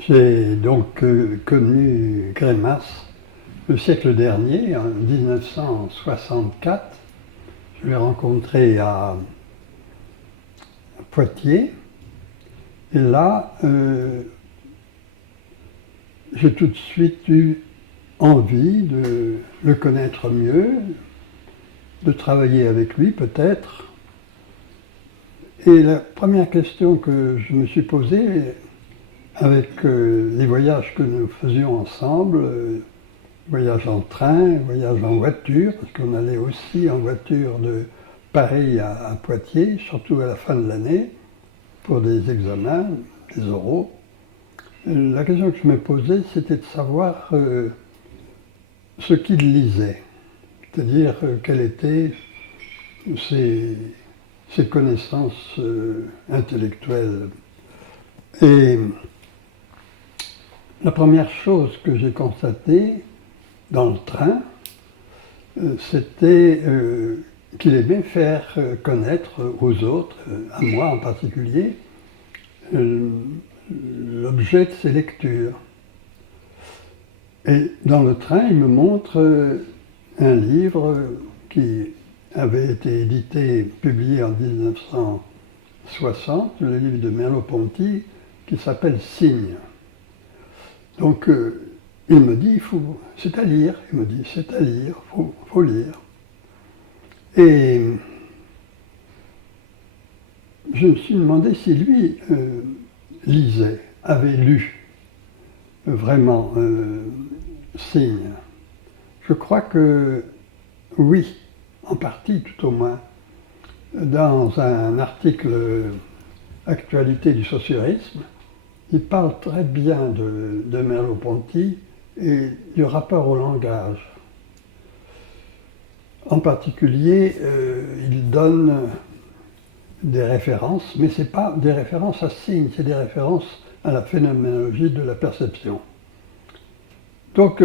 J'ai donc connu Grémas le siècle dernier, en 1964. Je l'ai rencontré à Poitiers. Et là, j'ai tout de suite eu envie de le connaître mieux, de travailler avec lui peut-être. Et la première question que je me suis posée, avec les voyages que nous faisions ensemble, voyages en train, voyages en voiture, parce qu'on allait aussi en voiture de Paris à Poitiers, surtout à la fin de l'année, pour des examens, des oraux. La question que je me posais, c'était de savoir ce qu'il lisait, c'est-à-dire quelles étaient ses connaissances intellectuelles. Et la première chose que j'ai constatée dans le train, c'était qu'il aimait faire connaître aux autres, à moi en particulier, l'objet de ses lectures. Et dans le train, il me montre un livre qui avait été édité, publié en 1960, le livre de Merleau-Ponty, qui s'appelle Signes. Donc il me dit, c'est à lire, il me dit, c'est à lire, faut lire. Et je me suis demandé si lui lisait, avait lu vraiment Signes. Je crois que oui, en partie tout au moins. Dans un article Actualité du socialisme, il parle très bien de Merleau-Ponty et du rapport au langage. En particulier, il donne des références, mais ce n'est pas des références à signes, c'est des références à la phénoménologie de la perception. Donc,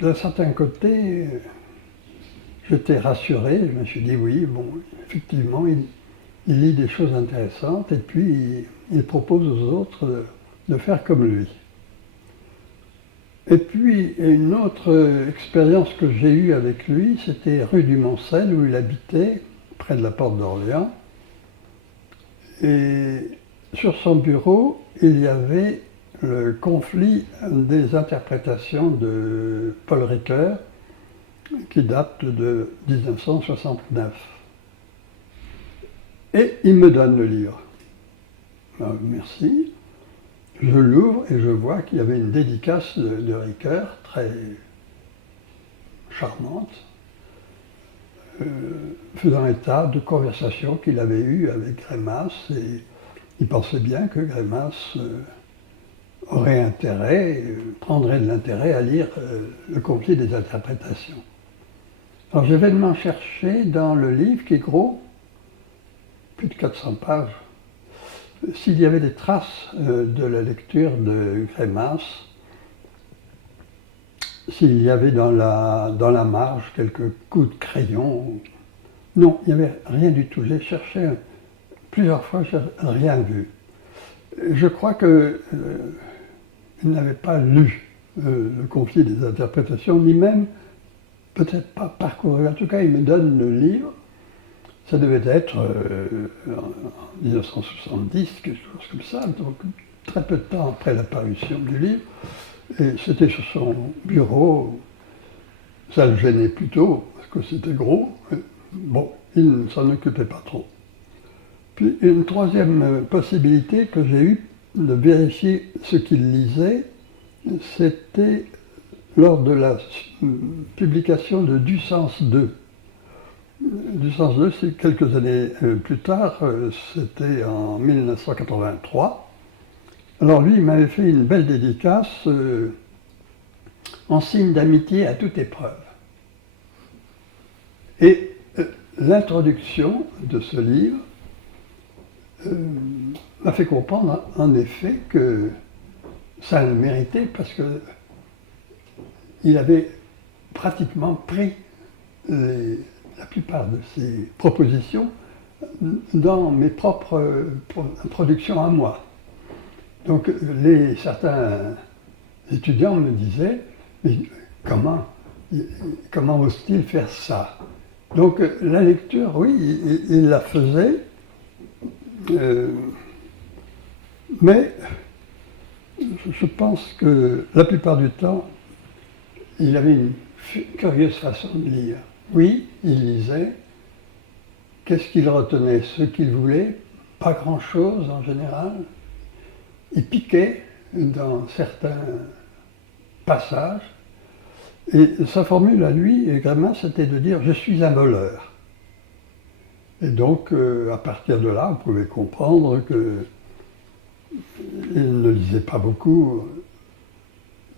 d'un certain côté, j'étais rassuré, je me suis dit oui, bon, effectivement, il lit des choses intéressantes et puis il propose aux autres de faire comme lui. Et puis, une autre expérience que j'ai eue avec lui, c'était rue du Moncel, où il habitait, près de la porte d'Orléans. Et sur son bureau, il y avait le conflit des interprétations de Paul Ricoeur, qui date de 1969. Et il me donne le livre. Merci. Je l'ouvre et je vois qu'il y avait une dédicace de Ricoeur, très charmante, faisant état de conversations qu'il avait eues avec Grémas, et il pensait bien que Grémas aurait intérêt, prendrait de l'intérêt à lire le conflit des interprétations. Alors je vais vainement chercher dans le livre, qui est gros, plus de 400 pages, s'il y avait des traces de la lecture de Grémas, s'il y avait dans la marge quelques coups de crayon. Non, il n'y avait rien du tout. J'ai cherché plusieurs fois, je n'ai rien vu. Je crois qu'il n'avait pas lu le conflit des interprétations, ni même, peut-être pas parcouru. En tout cas, il me donne le livre. Ça devait être en 1970, quelque chose comme ça, donc très peu de temps après la parution du livre. Et c'était sur son bureau. Ça le gênait plutôt, parce que c'était gros. Bon, il ne s'en occupait pas trop. Puis une troisième possibilité que j'ai eue de vérifier ce qu'il lisait, c'était lors de la publication de Du Sens 2. Du Sens 2, c'est quelques années plus tard, c'était en 1983. Alors lui, il m'avait fait une belle dédicace en signe d'amitié à toute épreuve. Et l'introduction de ce livre m'a fait comprendre en effet que ça le méritait, parce qu'il avait pratiquement pris la plupart de ses propositions dans mes propres productions à moi. Donc certains étudiants me disaient, mais comment ose-t-il faire ça? Donc la lecture, oui, il la faisait, mais je pense que la plupart du temps, il avait une curieuse façon de lire. Oui, il lisait. Qu'est-ce qu'il retenait? Ce qu'il voulait, pas grand-chose en général. Il piquait dans certains passages. Et sa formule à lui, Gréma, c'était de dire « je suis un voleur ». Et donc, à partir de là, on pouvait comprendre qu'il ne lisait pas beaucoup.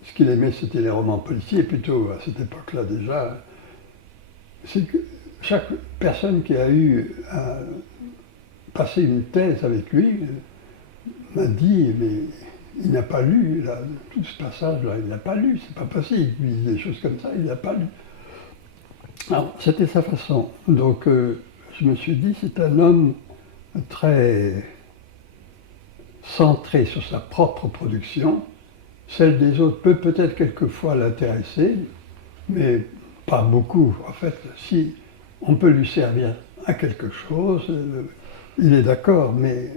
Ce qu'il aimait, c'était les romans policiers, plutôt à cette époque-là déjà. C'est que chaque personne qui a eu à passer une thèse avec lui m'a dit, mais il n'a pas lu, là, tout ce passage-là, il n'a pas lu, c'est pas possible, il lit des choses comme ça, il n'a pas lu. Alors, c'était sa façon. Donc, je me suis dit, c'est un homme très centré sur sa propre production. Celle des autres peut peut-être quelquefois l'intéresser, mais pas beaucoup. En fait, si on peut lui servir à quelque chose, il est d'accord, mais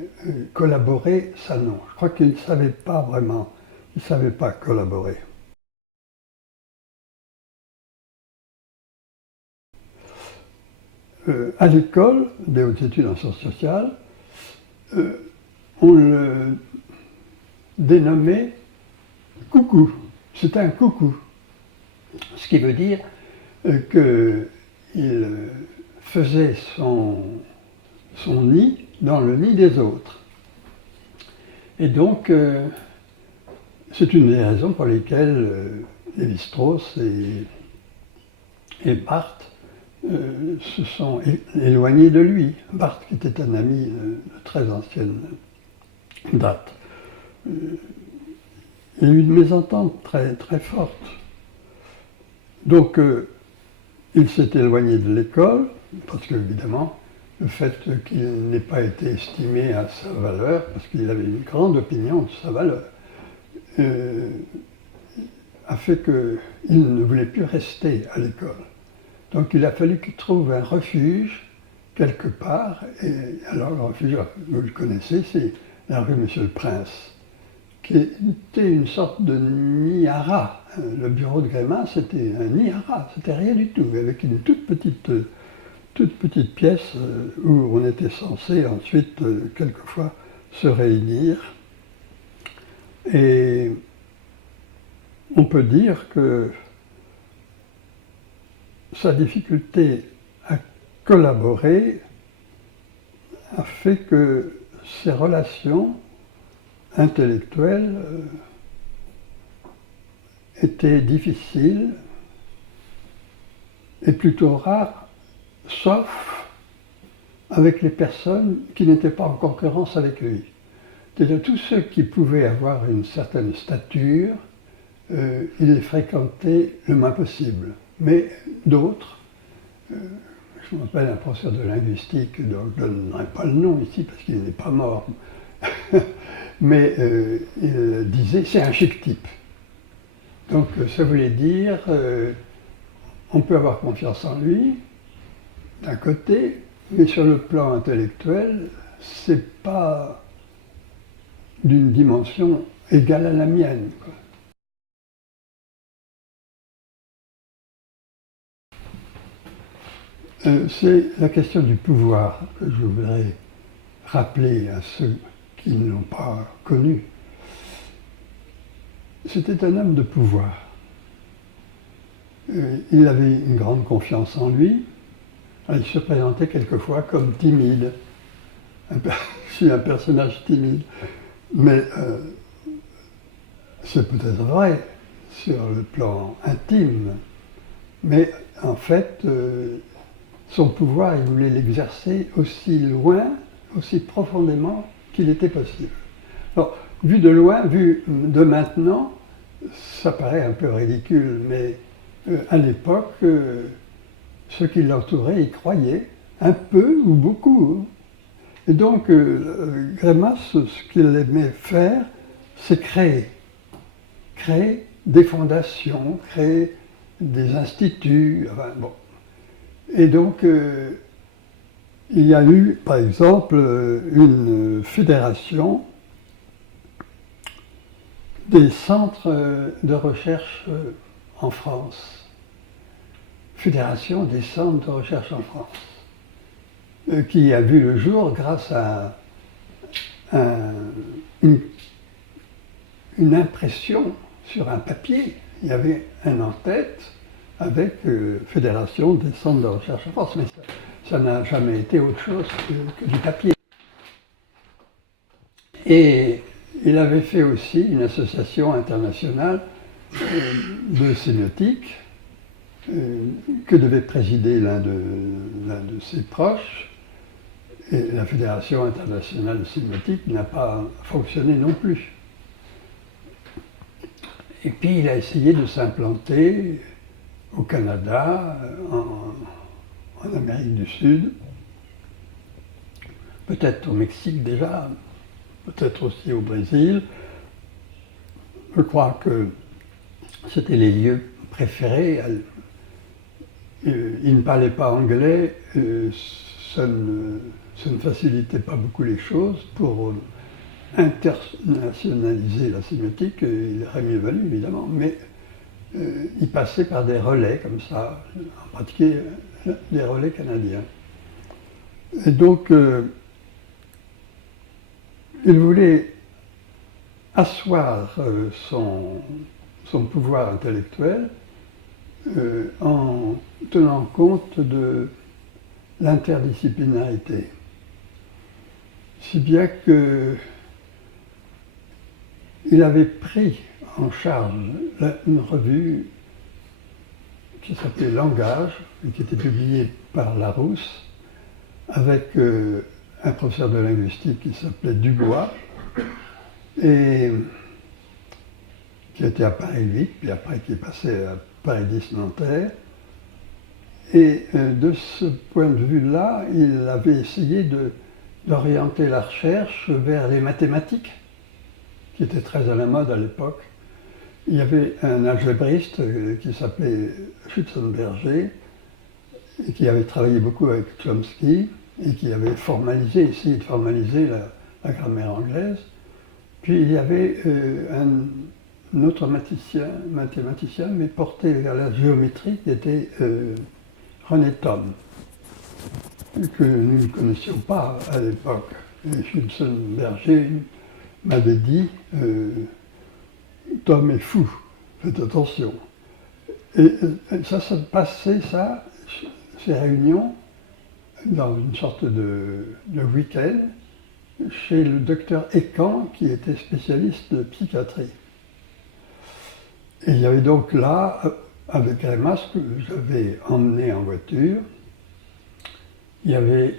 collaborer, ça non. Je crois qu'il ne savait pas vraiment, il ne savait pas collaborer. À l'école des hautes études en sciences sociales, on le dénommait coucou. C'était un coucou. Ce qui veut dire qu'il faisait son nid dans le nid des autres. Et donc, c'est une des raisons pour lesquelles Lévi-Strauss et Barthes se sont éloignés de lui. Barthes, qui était un ami de très ancienne date. Il y a eu une mésentente très, très forte. Donc, il s'est éloigné de l'école, parce qu'évidemment, le fait qu'il n'ait pas été estimé à sa valeur, parce qu'il avait une grande opinion de sa valeur, a fait qu'il ne voulait plus rester à l'école. Donc il a fallu qu'il trouve un refuge quelque part, et alors le refuge, vous le connaissez, c'est la rue Monsieur-le-Prince, qui était une sorte de nid à rats. Le bureau de Gréma, c'était un nid à rats, c'était rien du tout, avec une toute petite pièce où on était censé ensuite, quelquefois, se réunir. Et on peut dire que sa difficulté à collaborer a fait que ses relations intellectuelles étaient difficiles et plutôt rares, sauf avec les personnes qui n'étaient pas en concurrence avec lui. C'est-à-dire tous ceux qui pouvaient avoir une certaine stature, il les fréquentait le moins possible. Mais d'autres, je me rappelle un professeur de linguistique, dont je ne donnerai pas le nom ici parce qu'il n'est pas mort, mais il disait c'est un chic type. Donc ça voulait dire on peut avoir confiance en lui, d'un côté, mais sur le plan intellectuel, c'est pas d'une dimension égale à la mienne, quoi. C'est la question du pouvoir que je voudrais rappeler à ceux qui ne l'ont pas connu. C'était un homme de pouvoir. Il avait une grande confiance en lui. Il se présentait quelquefois comme timide. Je suis un personnage timide. Mais c'est peut-être vrai sur le plan intime. Mais en fait, son pouvoir, il voulait l'exercer aussi loin, aussi profondément qu'il était possible. Alors, vu de loin, vu de maintenant, ça paraît un peu ridicule, mais à l'époque, ceux qui l'entouraient y croyaient, un peu ou beaucoup. Et donc, Gréma, ce qu'il aimait faire, c'est créer des fondations, créer des instituts, enfin, bon. Et donc, il y a eu, par exemple, une fédération des centres de recherche en France. Fédération des centres de recherche en France, qui a vu le jour grâce à une impression sur un papier. Il y avait un en-tête avec Fédération des centres de recherche en France, mais ça n'a jamais été autre chose que du papier. Et il avait fait aussi une association internationale de sémiotique que devait présider l'un de ses proches. Et la Fédération internationale de sémiotique n'a pas fonctionné non plus. Et puis il a essayé de s'implanter au Canada, en Amérique du Sud, peut-être au Mexique déjà, peut-être aussi au Brésil. Je crois que c'était les lieux préférés. Il ne parlait pas anglais, ça ne facilitait pas beaucoup les choses. Pour internationaliser la sémiotique, il aurait mieux valu évidemment, mais il passait par des relais comme ça, en particulier des relais canadiens. Et donc, il voulait asseoir son pouvoir intellectuel en tenant compte de l'interdisciplinarité. Si bien que il avait pris en charge une revue qui s'appelait Langage, et qui était publiée par Larousse, avec un professeur de linguistique qui s'appelait Dubois, et qui était à Paris 8, puis après qui est passé à Paris 10 Nanterre. Et de ce point de vue-là, il avait essayé d'orienter la recherche vers les mathématiques, qui étaient très à la mode à l'époque. Il y avait un algébriste qui s'appelait Schützenberger, et qui avait travaillé beaucoup avec Chomsky, et qui avait essayé de formaliser la grammaire anglaise. Puis il y avait un autre mathématicien, mais porté vers la géométrie, qui était René Thom, que nous ne connaissions pas à l'époque. Et Schützenberger m'avait dit Thom est fou, faites attention. Et ça se passait, ces réunions, dans une sorte de week-end, chez le docteur Ecan, qui était spécialiste de psychiatrie. Et il y avait donc là, avec Grémas, que j'avais emmené en voiture, il y avait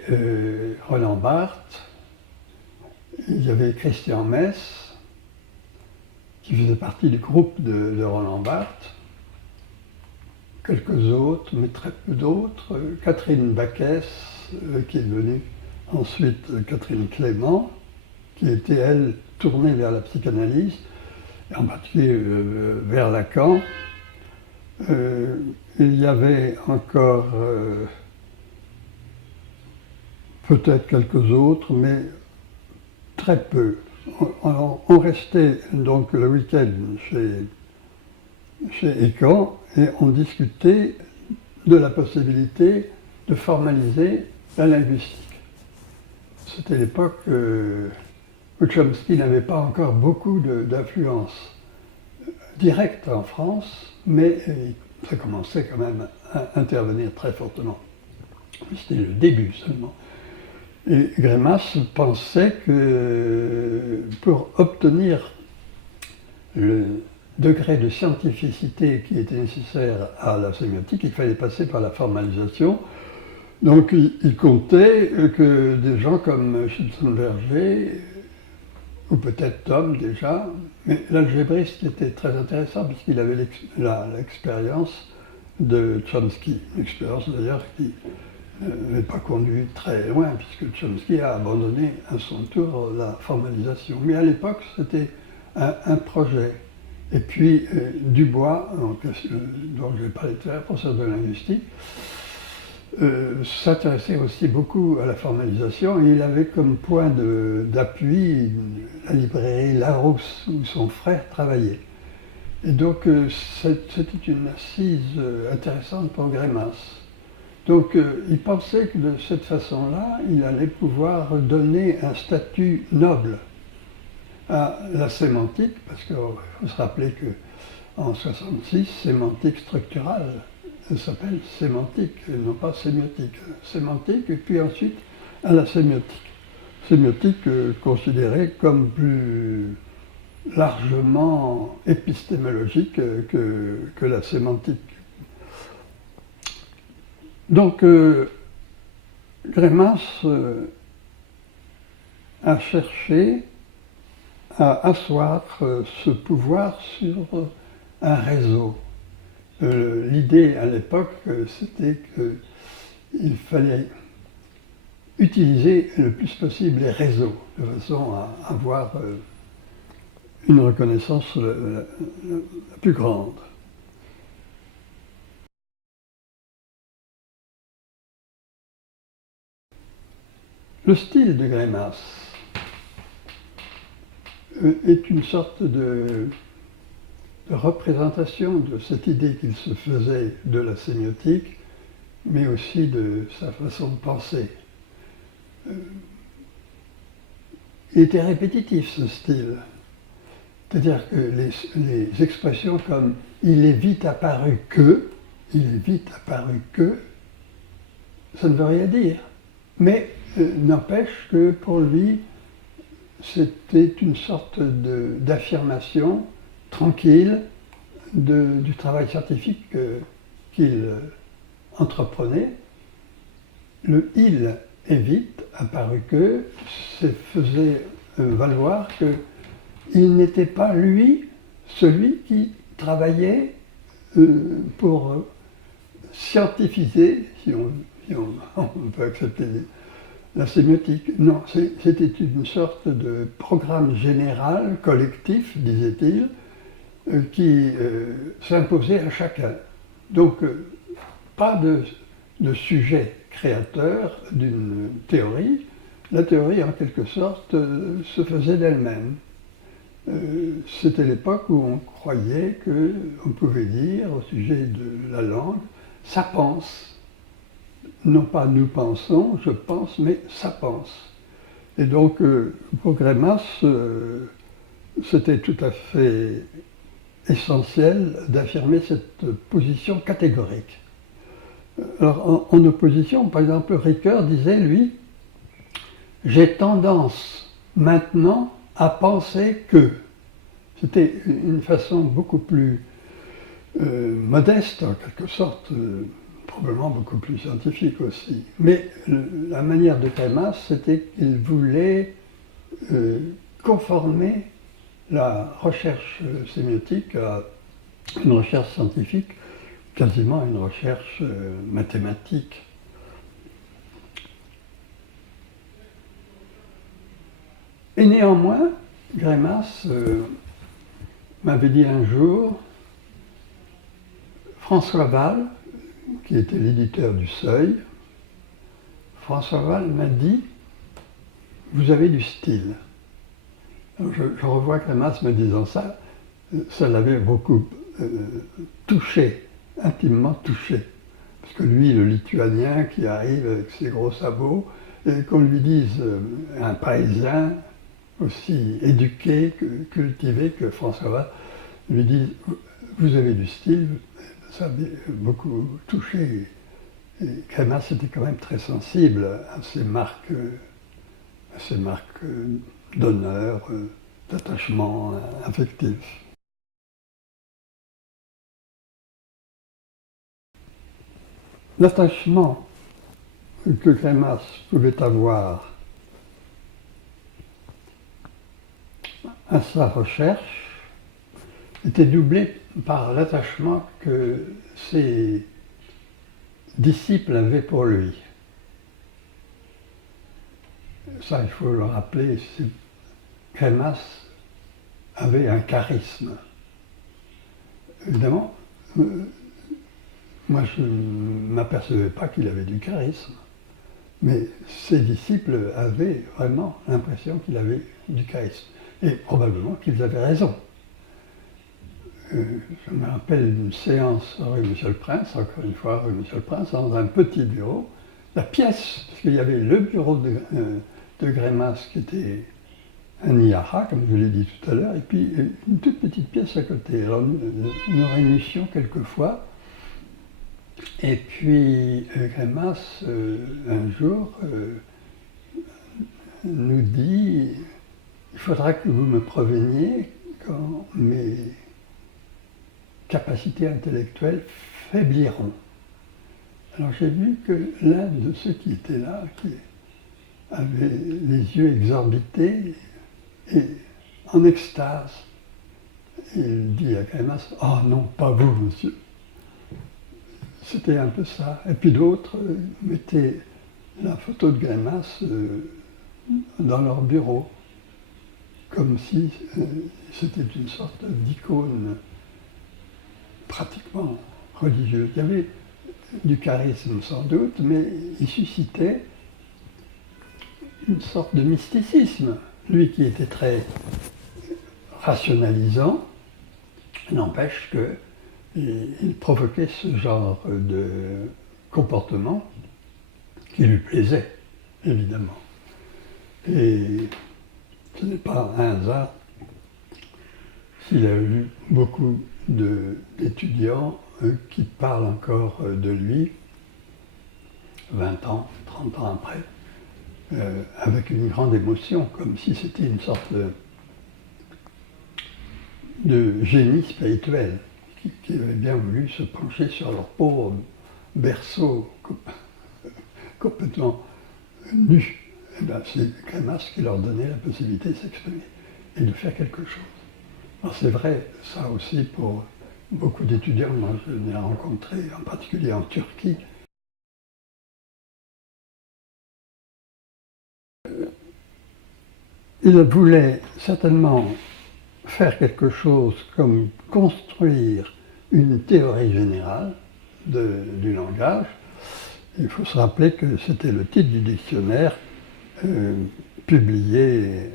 Roland Barthes, il y avait Christian Mess, qui faisait partie du groupe de Roland Barthes, quelques autres, mais très peu d'autres, Catherine Baquès, qui est devenue ensuite Catherine Clément, qui était, elle, tournée vers la psychanalyse, et en particulier vers Lacan. Il y avait encore peut-être quelques autres, mais très peu. On restait donc le week-end chez Ecan et on discutait de la possibilité de formaliser la linguistique. C'était l'époque où Chomsky n'avait pas encore beaucoup d'influence directe en France, mais ça commençait quand même à intervenir très fortement. C'était le début seulement. Et Grémas pensait que pour obtenir le degré de scientificité qui était nécessaire à la sémiotique, il fallait passer par la formalisation. Donc il comptait que des gens comme Schützenberger, ou peut-être Thom déjà, mais l'algébriste était très intéressant puisqu'il avait l'expérience de Chomsky, une expérience d'ailleurs qui n'avait pas conduit très loin puisque Chomsky a abandonné à son tour la formalisation. Mais à l'époque, c'était un projet. Et puis Dubois, dont je vais parler tout à l'heure, professeur de linguistique, s'intéressait aussi beaucoup à la formalisation et il avait comme point d'appui la librairie Larousse où son frère travaillait. Et donc c'était une assise intéressante pour Grémas. Donc il pensait que de cette façon-là, il allait pouvoir donner un statut noble à la sémantique, parce qu'il faut se rappeler qu'en 1966, sémantique structurale s'appelle sémantique, et non pas sémiotique. Sémantique, et puis ensuite à la sémiotique. Sémiotique considérée comme plus largement épistémologique que la sémantique. Donc, Grémas a cherché à asseoir ce pouvoir sur un réseau. L'idée à l'époque, c'était qu'il fallait utiliser le plus possible les réseaux, de façon à avoir une reconnaissance la plus grande. Le style de Grémas est une sorte de représentation de cette idée qu'il se faisait de la sémiotique, mais aussi de sa façon de penser. Il était répétitif, ce style. C'est-à-dire que les expressions comme « il est vite apparu que », ça ne veut rien dire. Mais n'empêche que pour lui, c'était une sorte d'affirmation tranquille du travail scientifique qu'il entreprenait. Le « il est vite apparu que » faisait valoir qu'il n'était pas lui celui qui travaillait pour scientifiser, si on peut accepter la sémiotique. Non, c'était une sorte de programme général, collectif, disait-il, qui s'imposait à chacun. Donc, pas de sujet créateur d'une théorie. La théorie, en quelque sorte, se faisait d'elle-même. C'était l'époque où on croyait qu'on pouvait dire au sujet de la langue « ça pense ». Non pas nous pensons, je pense, mais ça pense. Et donc, pour Grémas, c'était tout à fait essentiel d'affirmer cette position catégorique. Alors, en opposition, par exemple, Ricoeur disait, lui, « j'ai tendance maintenant à penser que ». C'était une façon beaucoup plus modeste, en quelque sorte, probablement beaucoup plus scientifique aussi. Mais la manière de Grémas, c'était qu'il voulait conformer la recherche sémiotique à une recherche scientifique, quasiment une recherche mathématique. Et néanmoins, Grémas m'avait dit un jour, François Wahl, qui était l'éditeur du Seuil, François Wahl m'a dit « Vous avez du style ». Je revois Grémas me disant ça, ça l'avait beaucoup touché, intimement touché. Parce que lui, le Lituanien qui arrive avec ses gros sabots, et qu'on lui dise un Parisien aussi éduqué, cultivé que François Wahl, lui dit « Vous avez du style », ça avait beaucoup touché. Et Grémas était quand même très sensible à ces marques d'honneur, d'attachement affectif. L'attachement que Grémas pouvait avoir à sa recherche était doublé par l'attachement que ses disciples avaient pour lui. Ça, il faut le rappeler, Grémas avait un charisme. Évidemment, moi je ne m'apercevais pas qu'il avait du charisme, mais ses disciples avaient vraiment l'impression qu'il avait du charisme. Et probablement qu'ils avaient raison. Je me rappelle d'une séance rue Michel-Prince, encore une fois rue Michel-Prince, dans un petit bureau. La pièce, parce qu'il y avait le bureau de Grémas qui était un IARA, comme je l'ai dit tout à l'heure, et puis une toute petite pièce à côté. Alors nous réunissions quelquefois, et puis Grémas, un jour, nous dit « Il faudra que vous me préveniez quand mes capacités intellectuelles faibliront. » Alors j'ai vu que l'un de ceux qui étaient là, qui avait les yeux exorbités et en extase, il dit à Grémas « Oh non, pas vous, monsieur !» C'était un peu ça. Et puis d'autres mettaient la photo de Grémas dans leur bureau, comme si c'était une sorte d'icône pratiquement religieuse. Il y avait du charisme sans doute, mais il suscitait une sorte de mysticisme. Lui qui était très rationalisant, n'empêche qu'il provoquait ce genre de comportement qui lui plaisait, évidemment. Et ce n'est pas un hasard s'il a eu beaucoup d'étudiants qui parlent encore de lui, 20 ans, 30 ans après, avec une grande émotion, comme si c'était une sorte de génie spirituel qui avait bien voulu se pencher sur leur pauvre berceau complètement nu. Et bien, c'est Grémas qui leur donnait la possibilité de s'exprimer et de faire quelque chose. Alors c'est vrai, ça aussi pour beaucoup d'étudiants, moi je l'ai rencontré en particulier en Turquie. Il voulait certainement faire quelque chose comme construire une théorie générale du langage. Il faut se rappeler que c'était le titre du dictionnaire publié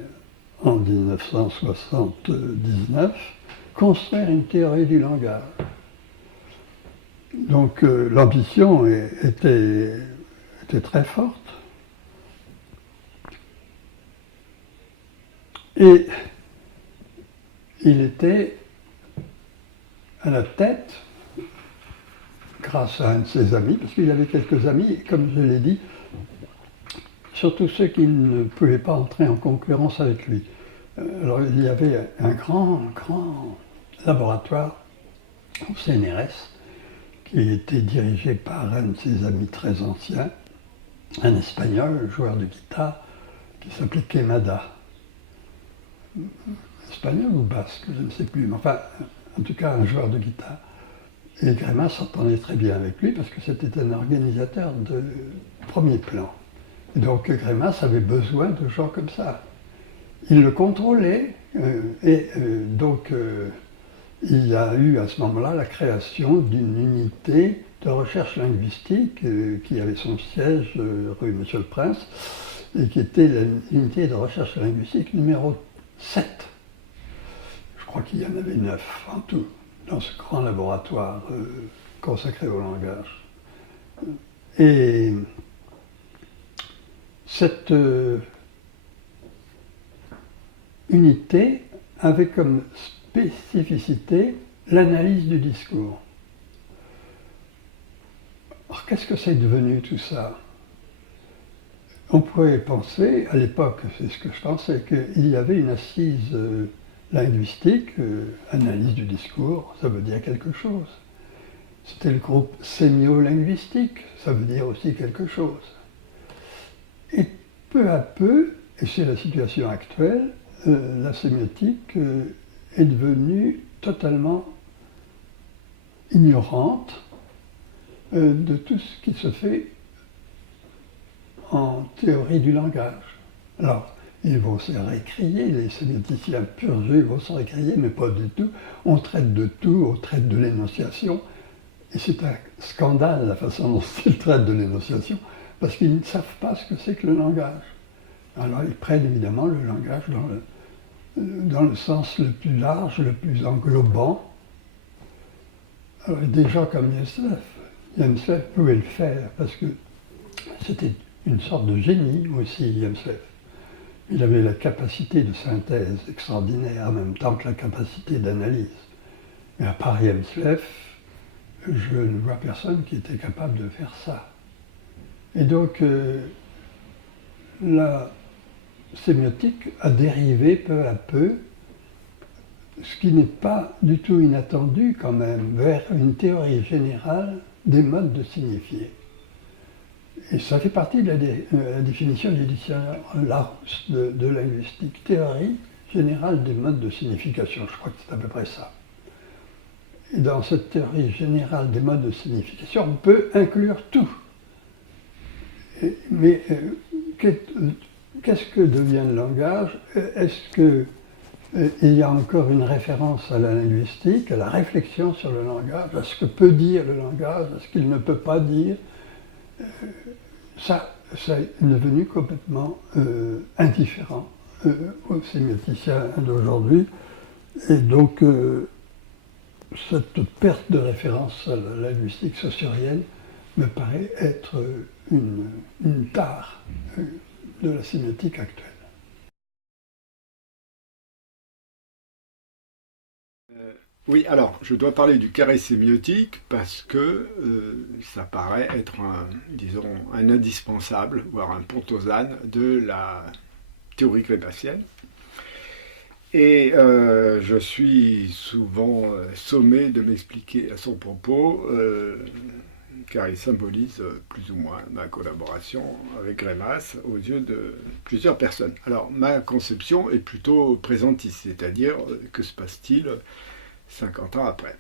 en 1979, construire une théorie du langage. Donc l'ambition était très forte. Et il était à la tête, grâce à un de ses amis, parce qu'il avait quelques amis, comme je l'ai dit, surtout ceux qui ne pouvaient pas entrer en concurrence avec lui. Alors il y avait un grand laboratoire au CNRS qui était dirigé par un de ses amis très anciens, un Espagnol, un joueur de guitare, qui s'appelait Quemada. Espagnol ou basque, je ne sais plus, mais enfin, en tout cas un joueur de guitare. Et Grémas s'entendait très bien avec lui parce que c'était un organisateur de premier plan. Et donc Grémas avait besoin de gens comme ça. Il le contrôlait donc il y a eu à ce moment-là la création d'une unité de recherche linguistique qui avait son siège rue Michel-Prince et qui était l'unité de recherche linguistique numéro 7. Je crois qu'il y en avait 9 en tout dans ce grand laboratoire consacré au langage. Et cette unité avait comme spécificité l'analyse du discours. Alors qu'est-ce que c'est devenu tout ça? On pourrait penser, à l'époque, c'est ce que je pensais, qu'il y avait une assise linguistique, analyse du discours, ça veut dire quelque chose. C'était le groupe sémiolinguistique, ça veut dire aussi quelque chose. Et peu à peu, et c'est la situation actuelle, la sémiotique est devenue totalement ignorante de tout ce qui se fait en théorie du langage. Alors, Ils vont se récrier, les sémioticiens purs jus vont se récrier, mais pas du tout. On traite de tout, on traite de l'énonciation. Et c'est un scandale la façon dont ils traitent de l'énonciation, parce qu'ils ne savent pas ce que c'est que le langage. Alors ils prennent évidemment le langage dans le sens le plus large, le plus englobant. Alors des gens comme Jemslev pouvait le faire, parce que c'était une sorte de génie aussi, Jemslev. Il avait la capacité de synthèse extraordinaire, en même temps que la capacité d'analyse. Mais à part Jemslev, je ne vois personne qui était capable de faire ça. Et donc, la sémiotique a dérivé peu à peu, ce qui n'est pas du tout inattendu quand même, vers une théorie générale des modes de signifier. Et ça fait partie de la définition du dictionnaire Larousse de linguistique, théorie générale des modes de signification. Je crois que c'est à peu près ça. Et dans cette théorie générale des modes de signification, on peut inclure tout. Mais qu'est-ce que devient le langage? Est-ce qu'il y a encore une référence à la linguistique, à la réflexion sur le langage, à ce que peut dire le langage, à ce qu'il ne peut pas dire? Ça est devenu complètement indifférent aux sémioticiens d'aujourd'hui. Et donc, cette perte de référence à la linguistique saussurienne me paraît être une tare de la sémiotique actuelle. Oui, alors, je dois parler du carré sémiotique parce que ça paraît être disons, un indispensable, voire un pontosane de la théorie crémassienne. Et je suis souvent sommé de m'expliquer à son propos, car il symbolise plus ou moins ma collaboration avec Grémas aux yeux de plusieurs personnes. Alors, ma conception est plutôt présentiste, c'est-à-dire que se passe-t-il 50 ans après.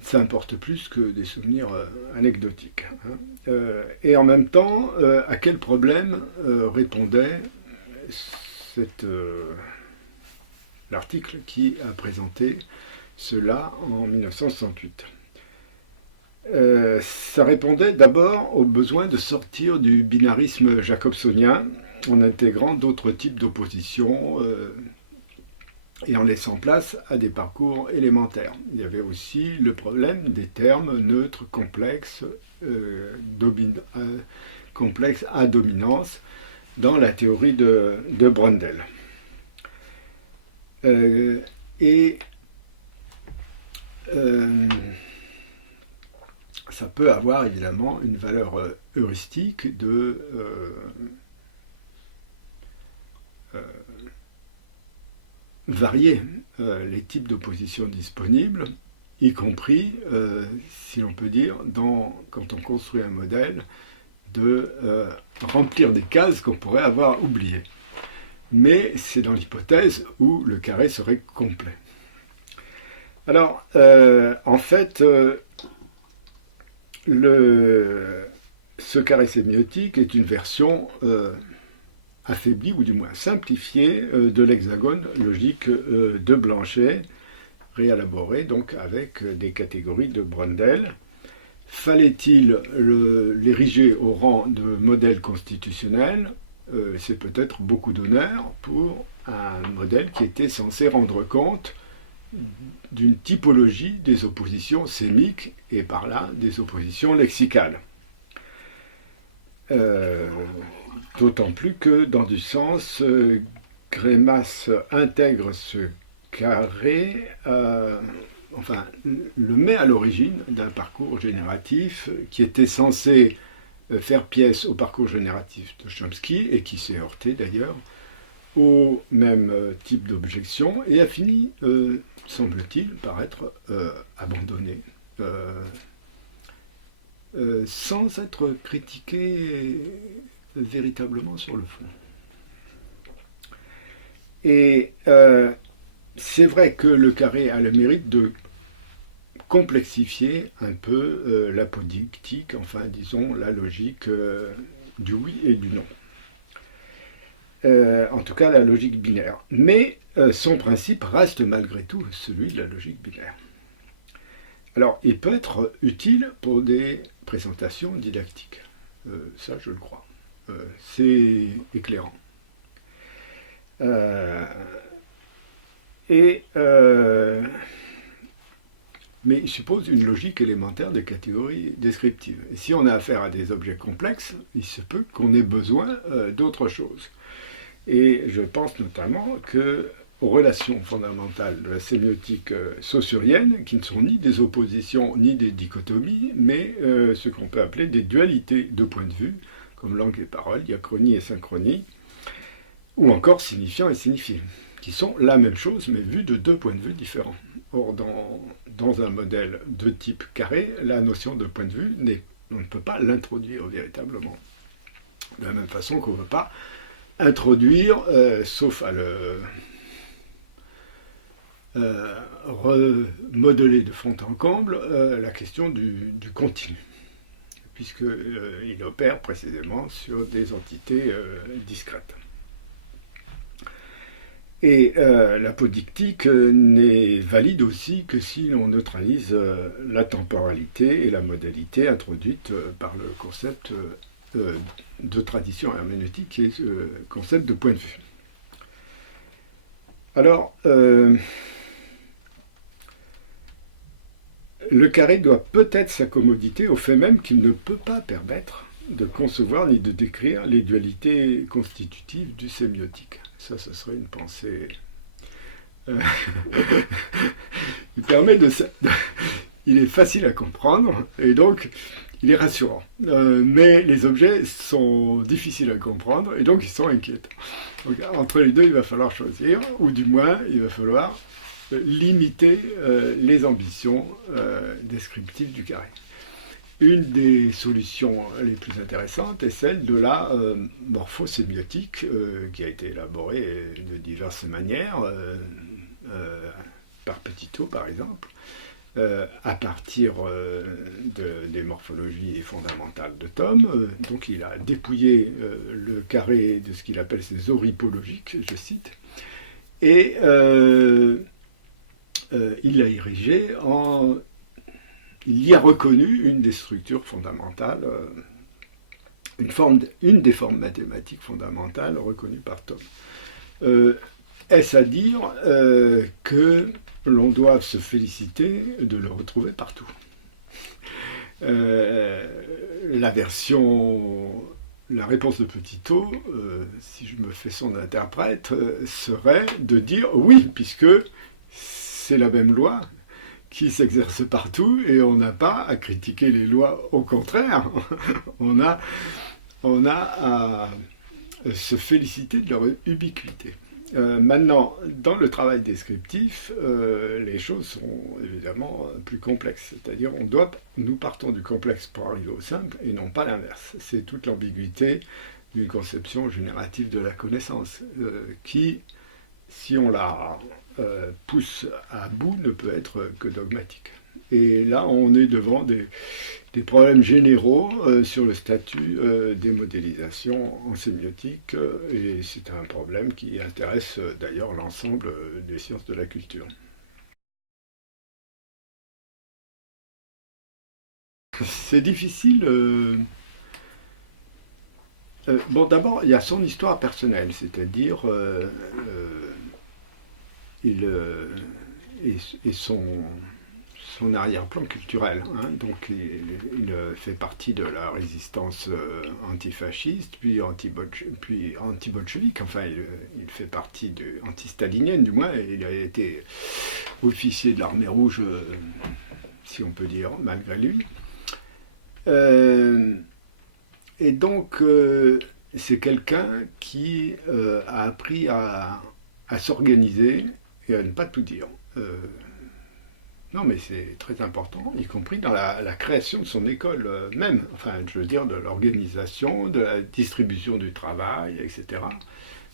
Ça importe plus que des souvenirs anecdotiques. Hein. Et en même temps, à quel problème répondait l'article qui a présenté cela en 1968? Ça répondait d'abord au besoin de sortir du binarisme jacobsonien en intégrant d'autres types d'opposition et en laissant place à des parcours élémentaires. Il y avait aussi le problème des termes neutres complexes, complexes à dominance dans la théorie de Brundle. Ça peut avoir évidemment une valeur heuristique de varier les types d'opposition disponibles, y compris, si l'on peut dire, quand on construit un modèle, de remplir des cases qu'on pourrait avoir oubliées. Mais c'est dans l'hypothèse où le carré serait complet. Alors, en fait, ce carré sémiotique est une version affaiblie ou du moins simplifiée de l'hexagone logique de Blanchet, réélaboré donc avec des catégories de Brundle. Fallait-il l'ériger au rang de modèle constitutionnel? C'est peut-être beaucoup d'honneur pour un modèle qui était censé rendre compte d'une typologie des oppositions sémiques et par là des oppositions lexicales. D'autant plus que dans du sens, Grémas intègre ce carré, enfin le met à l'origine d'un parcours génératif qui était censé faire pièce au parcours génératif de Chomsky et qui s'est heurté d'ailleurs au même type d'objection et a fini, semble-t-il, par être abandonné, sans être critiqué véritablement sur le fond. Et c'est vrai que le carré a le mérite de complexifier un peu l'apodictique, enfin disons la logique du oui et du non. En tout cas la logique binaire. Mais son principe reste malgré tout celui de la logique binaire. Alors il peut être utile pour des présentations didactiques. Ça je le crois. C'est éclairant. Mais il suppose une logique élémentaire des catégories descriptives. Et si on a affaire à des objets complexes, il se peut qu'on ait besoin d'autre chose. Et je pense notamment aux relations fondamentales de la sémiotique saussurienne, qui ne sont ni des oppositions ni des dichotomies, mais ce qu'on peut appeler des dualités de points de vue, comme langue et parole, diachronie et synchronie, ou encore signifiant et signifié, qui sont la même chose, mais vues de deux points de vue différents. Or, dans un modèle de type carré, la notion de point de vue, on ne peut pas l'introduire véritablement. De la même façon qu'on ne peut pas introduire, sauf à le remodeler de fond en comble, la question du continu, puisqu'il opère précisément sur des entités discrètes. Et l'apodictique n'est valide aussi que si l'on neutralise la temporalité et la modalité introduite par le concept de tradition herméneutique, qui est le concept de point de vue. Alors, le carré doit peut-être sa commodité au fait même qu'il ne peut pas permettre de concevoir ni de décrire les dualités constitutives du sémiotique. Ça serait une pensée. Il est facile à comprendre et donc il est rassurant. Mais les objets sont difficiles à comprendre et donc ils sont inquiétants. Donc, entre les deux, il va falloir choisir, ou du moins, il va falloir limiter les ambitions descriptives du carré. Une des solutions les plus intéressantes est celle de la morphosémiotique qui a été élaborée de diverses manières, par Petitot par exemple, à partir des morphologies fondamentales de Thom. Donc il a dépouillé le carré de ce qu'il appelle ses oripologiques, je cite, et il l'a érigé il y a reconnu une des structures fondamentales, une des formes mathématiques fondamentales reconnues par Thom. Est-ce à dire que l'on doit se féliciter de le retrouver partout? La réponse de Petitot, si je me fais son interprète, serait de dire oui, puisque c'est la même loi qui s'exerce partout et on n'a pas à critiquer les lois, au contraire, on a à se féliciter de leur ubiquité. Maintenant, dans le travail descriptif, les choses sont évidemment plus complexes, c'est-à-dire nous partons du complexe pour arriver au simple et non pas l'inverse. C'est toute l'ambiguïté d'une conception générative de la connaissance qui, si on la pousse à bout, ne peut être que dogmatique. Et là, on est devant des problèmes généraux sur le statut des modélisations en sémiotique, et c'est un problème qui intéresse d'ailleurs l'ensemble des sciences de la culture. C'est difficile. Bon, d'abord, il y a son histoire personnelle, c'est-à-dire et son arrière-plan culturel. Hein. Donc il fait partie de la résistance antifasciste, puis anti-bolchevique, enfin il fait partie anti-stalinienne du moins, et il a été officier de l'armée rouge, si on peut dire, malgré lui. Et donc c'est quelqu'un qui a appris à s'organiser et à ne pas tout dire. Non, mais c'est très important, y compris dans la création de son école même, enfin, je veux dire, de l'organisation, de la distribution du travail, etc.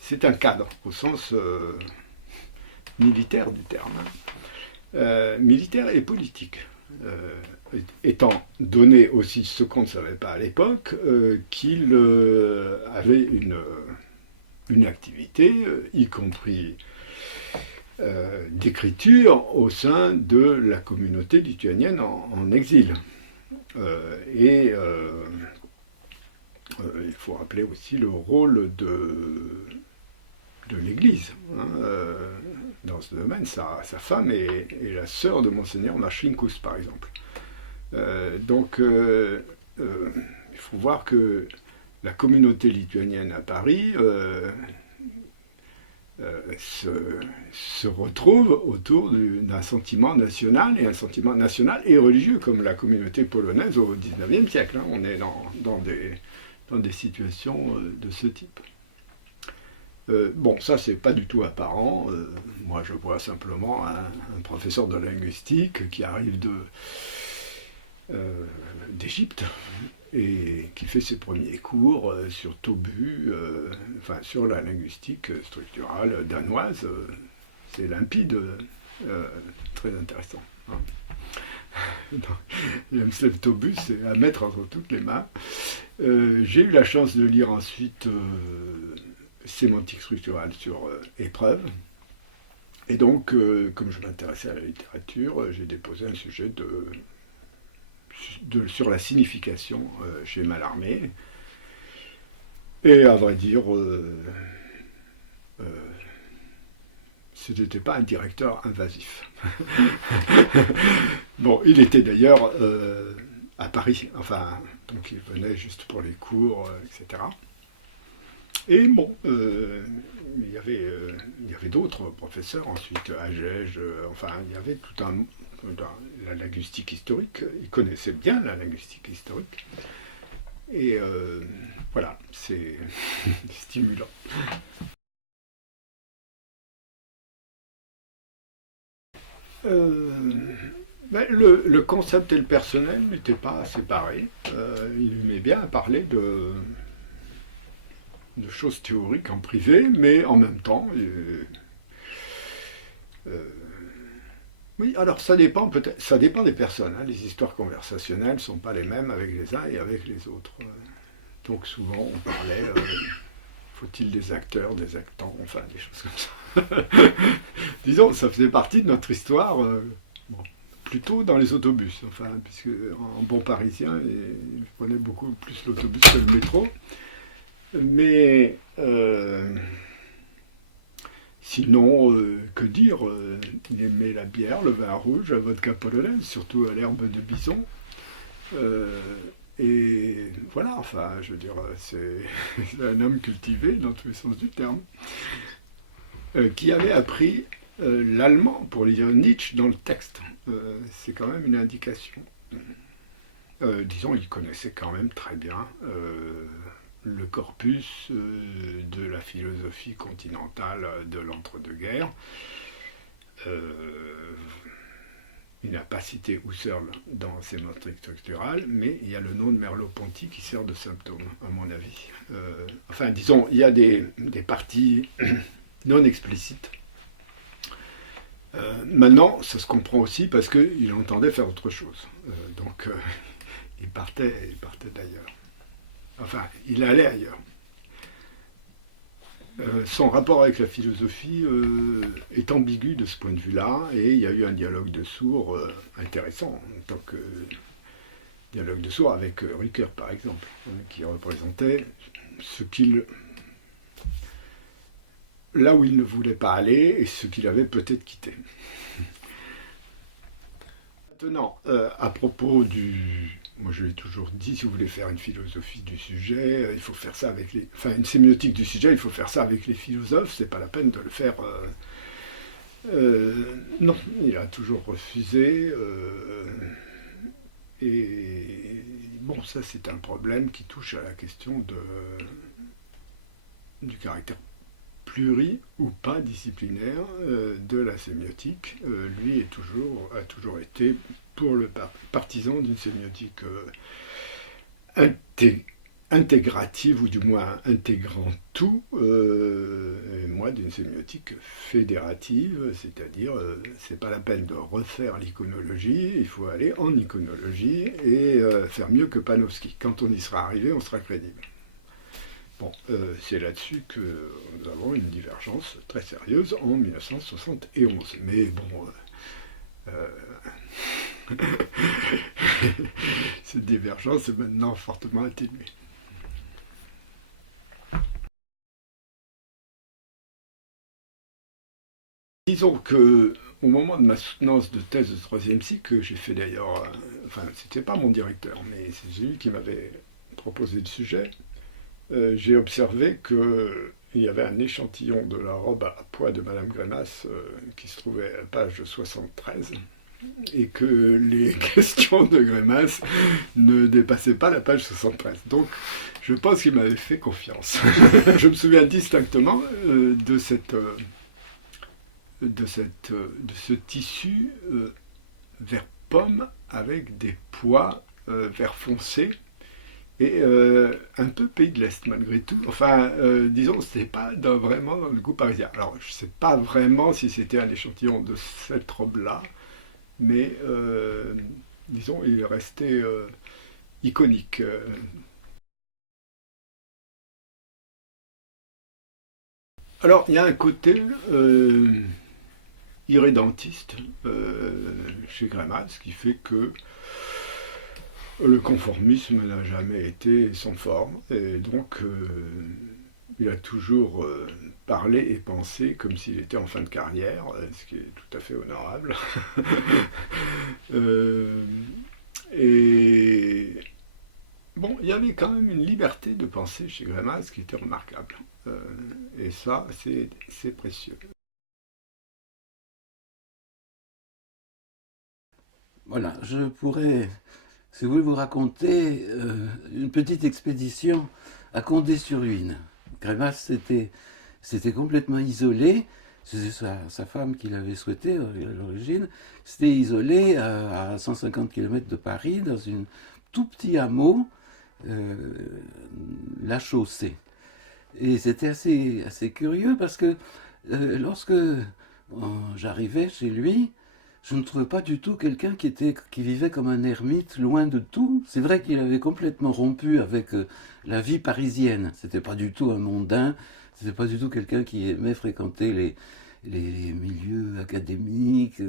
C'est un cadre, au sens militaire du terme, militaire et politique. étant donné aussi ce qu'on ne savait pas à l'époque, qu'il avait une activité, y compris d'écriture, au sein de la communauté lituanienne en exil. Il faut rappeler aussi le rôle de l'Église. Dans ce domaine, sa femme est la sœur de Monseigneur Marcinkus, par exemple. Il faut voir que la communauté lituanienne à Paris se retrouve autour d'un sentiment national, et un sentiment national et religieux, comme la communauté polonaise au XIXe siècle. On est dans des situations de ce type. Bon, ça, c'est pas du tout apparent. Moi, je vois simplement un professeur de linguistique qui arrive d'Égypte et qui fait ses premiers cours sur Tobu, sur la linguistique structurale danoise. C'est limpide, très intéressant. James Tobu, c'est à mettre entre toutes les mains. J'ai eu la chance de lire ensuite sémantique structurale sur épreuve. Et donc, comme je m'intéressais à la littérature, j'ai déposé un sujet sur la signification chez Mallarmé. Et à vrai dire, ce n'était pas un directeur invasif. Bon, il était d'ailleurs à Paris, donc il venait juste pour les cours, etc. Et bon, il y avait d'autres professeurs, ensuite Agege, il y avait tout la linguistique historique, il connaissait bien la linguistique historique. Et voilà, c'est stimulant. Le concept et le personnel n'étaient pas séparés. Il aimait bien parler de choses théoriques en privé, mais en même temps, oui, alors ça dépend des personnes. Les histoires conversationnelles ne sont pas les mêmes avec les uns et avec les autres. Donc souvent on parlait, faut-il des acteurs, des actants, des choses comme ça. Disons, ça faisait partie de notre histoire, plutôt dans les autobus, puisque en bon parisien, il prenait beaucoup plus l'autobus que le métro. Mais sinon, que dire, il aimait la bière, le vin rouge, la vodka polonaise, surtout à l'herbe de bison. Et voilà, je veux dire, c'est un homme cultivé dans tous les sens du terme, qui avait appris l'allemand pour lire Nietzsche dans le texte. C'est quand même une indication. Disons, il connaissait quand même très bien le corpus de la philosophie continentale de l'entre-deux-guerres. Il n'a pas cité Husserl dans ses métriques structurales, mais il y a le nom de Merleau-Ponty qui sert de symptôme, à mon avis. Disons, il y a des parties non explicites. Maintenant, ça se comprend aussi parce qu'il entendait faire autre chose. Donc, il partait d'ailleurs. Il allait ailleurs. Son rapport avec la philosophie est ambigu de ce point de vue-là, et il y a eu un dialogue de sourds intéressant, en tant que dialogue de sourds avec Ricoeur, par exemple, qui représentait là où il ne voulait pas aller et ce qu'il avait peut-être quitté. Maintenant, à propos moi je l'ai toujours dit, si vous voulez faire une philosophie du sujet, il faut faire ça avec une sémiotique du sujet, il faut faire ça avec les philosophes, c'est pas la peine de le faire. Non, il a toujours refusé. Et bon, ça c'est un problème qui touche à la question du caractère pluri ou pas disciplinaire de la sémiotique. Lui a toujours été pour le partisan d'une sémiotique intégrative, ou du moins intégrant tout, et moi d'une sémiotique fédérative, c'est-à-dire c'est pas la peine de refaire l'iconologie, il faut aller en iconologie et faire mieux que Panofsky. Quand on y sera arrivé, on sera crédible. Bon, c'est là-dessus que nous avons une divergence très sérieuse en 1971. Mais bon, cette divergence est maintenant fortement atténuée. Disons que au moment de ma soutenance de thèse de troisième cycle, que j'ai fait d'ailleurs, enfin c'était pas mon directeur, mais c'est lui qui m'avait proposé le sujet, j'ai observé qu'il y avait un échantillon de la robe à pois de Madame Grémas qui se trouvait à la page 73, et que les questions de Grémas ne dépassaient pas la page 73. Donc je pense qu'il m'avait fait confiance. Je me souviens distinctement de ce tissu vert pomme avec des pois vert foncé et un peu pays de l'Est malgré tout. Enfin, disons, c'était pas vraiment dans le goût parisien. Alors, je sais pas vraiment si c'était un échantillon de cette robe-là, mais disons, il est resté iconique. Alors, il y a un côté irrédentiste chez Grémas, qui fait que le conformisme n'a jamais été sans forme, et donc il a toujours parlé et pensé comme s'il était en fin de carrière, ce qui est tout à fait honorable. Et bon, il y avait quand même une liberté de penser chez Grémas qui était remarquable. Et ça, c'est précieux. Voilà, je pourrais, si vous voulez, vous raconter une petite expédition à Condé-sur-Huisne. Grémas s'était complètement isolé, c'est sa femme qui l'avait souhaité à l'origine, s'était isolé à 150 km de Paris, dans un tout petit hameau, La Chaussée. Et c'était assez curieux parce que lorsque j'arrivais chez lui, je ne trouvais pas du tout quelqu'un qui vivait comme un ermite, loin de tout. C'est vrai qu'il avait complètement rompu avec la vie parisienne. C'était pas du tout un mondain, c'était pas du tout quelqu'un qui aimait fréquenter les milieux académiques.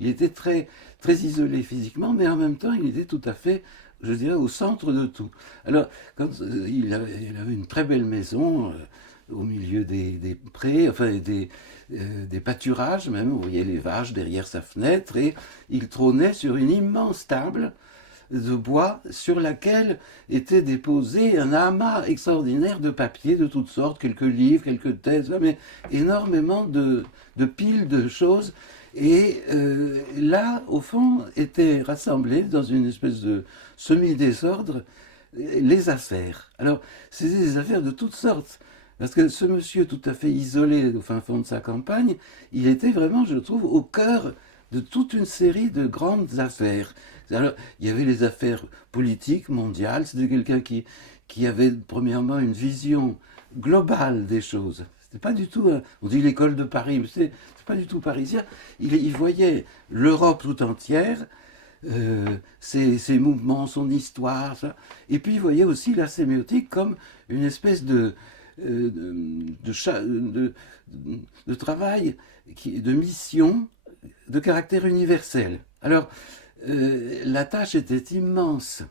Il était très, très isolé physiquement, mais en même temps, il était tout à fait, je dirais, au centre de tout. Alors, quand il avait une très belle maison au milieu des prés, enfin des pâturages même, vous voyez les vaches derrière sa fenêtre, et il trônait sur une immense table de bois sur laquelle était déposé un amas extraordinaire de papiers de toutes sortes, quelques livres, quelques thèses, mais énormément de piles de choses. Et là, au fond, étaient rassemblées dans une espèce de semi-désordre les affaires. Alors, c'était des affaires de toutes sortes. Parce que ce monsieur tout à fait isolé au fin fond de sa campagne, il était vraiment, je trouve, au cœur de toute une série de grandes affaires. Alors, il y avait les affaires politiques mondiales, c'était quelqu'un qui avait premièrement une vision globale des choses. C'était pas du tout, on dit l'école de Paris, mais c'est pas du tout parisien. Il voyait l'Europe tout entière, ses mouvements, son histoire, ça. Et puis il voyait aussi la sémiotique comme une espèce de travail, de mission de caractère universel. Alors, la tâche était immense.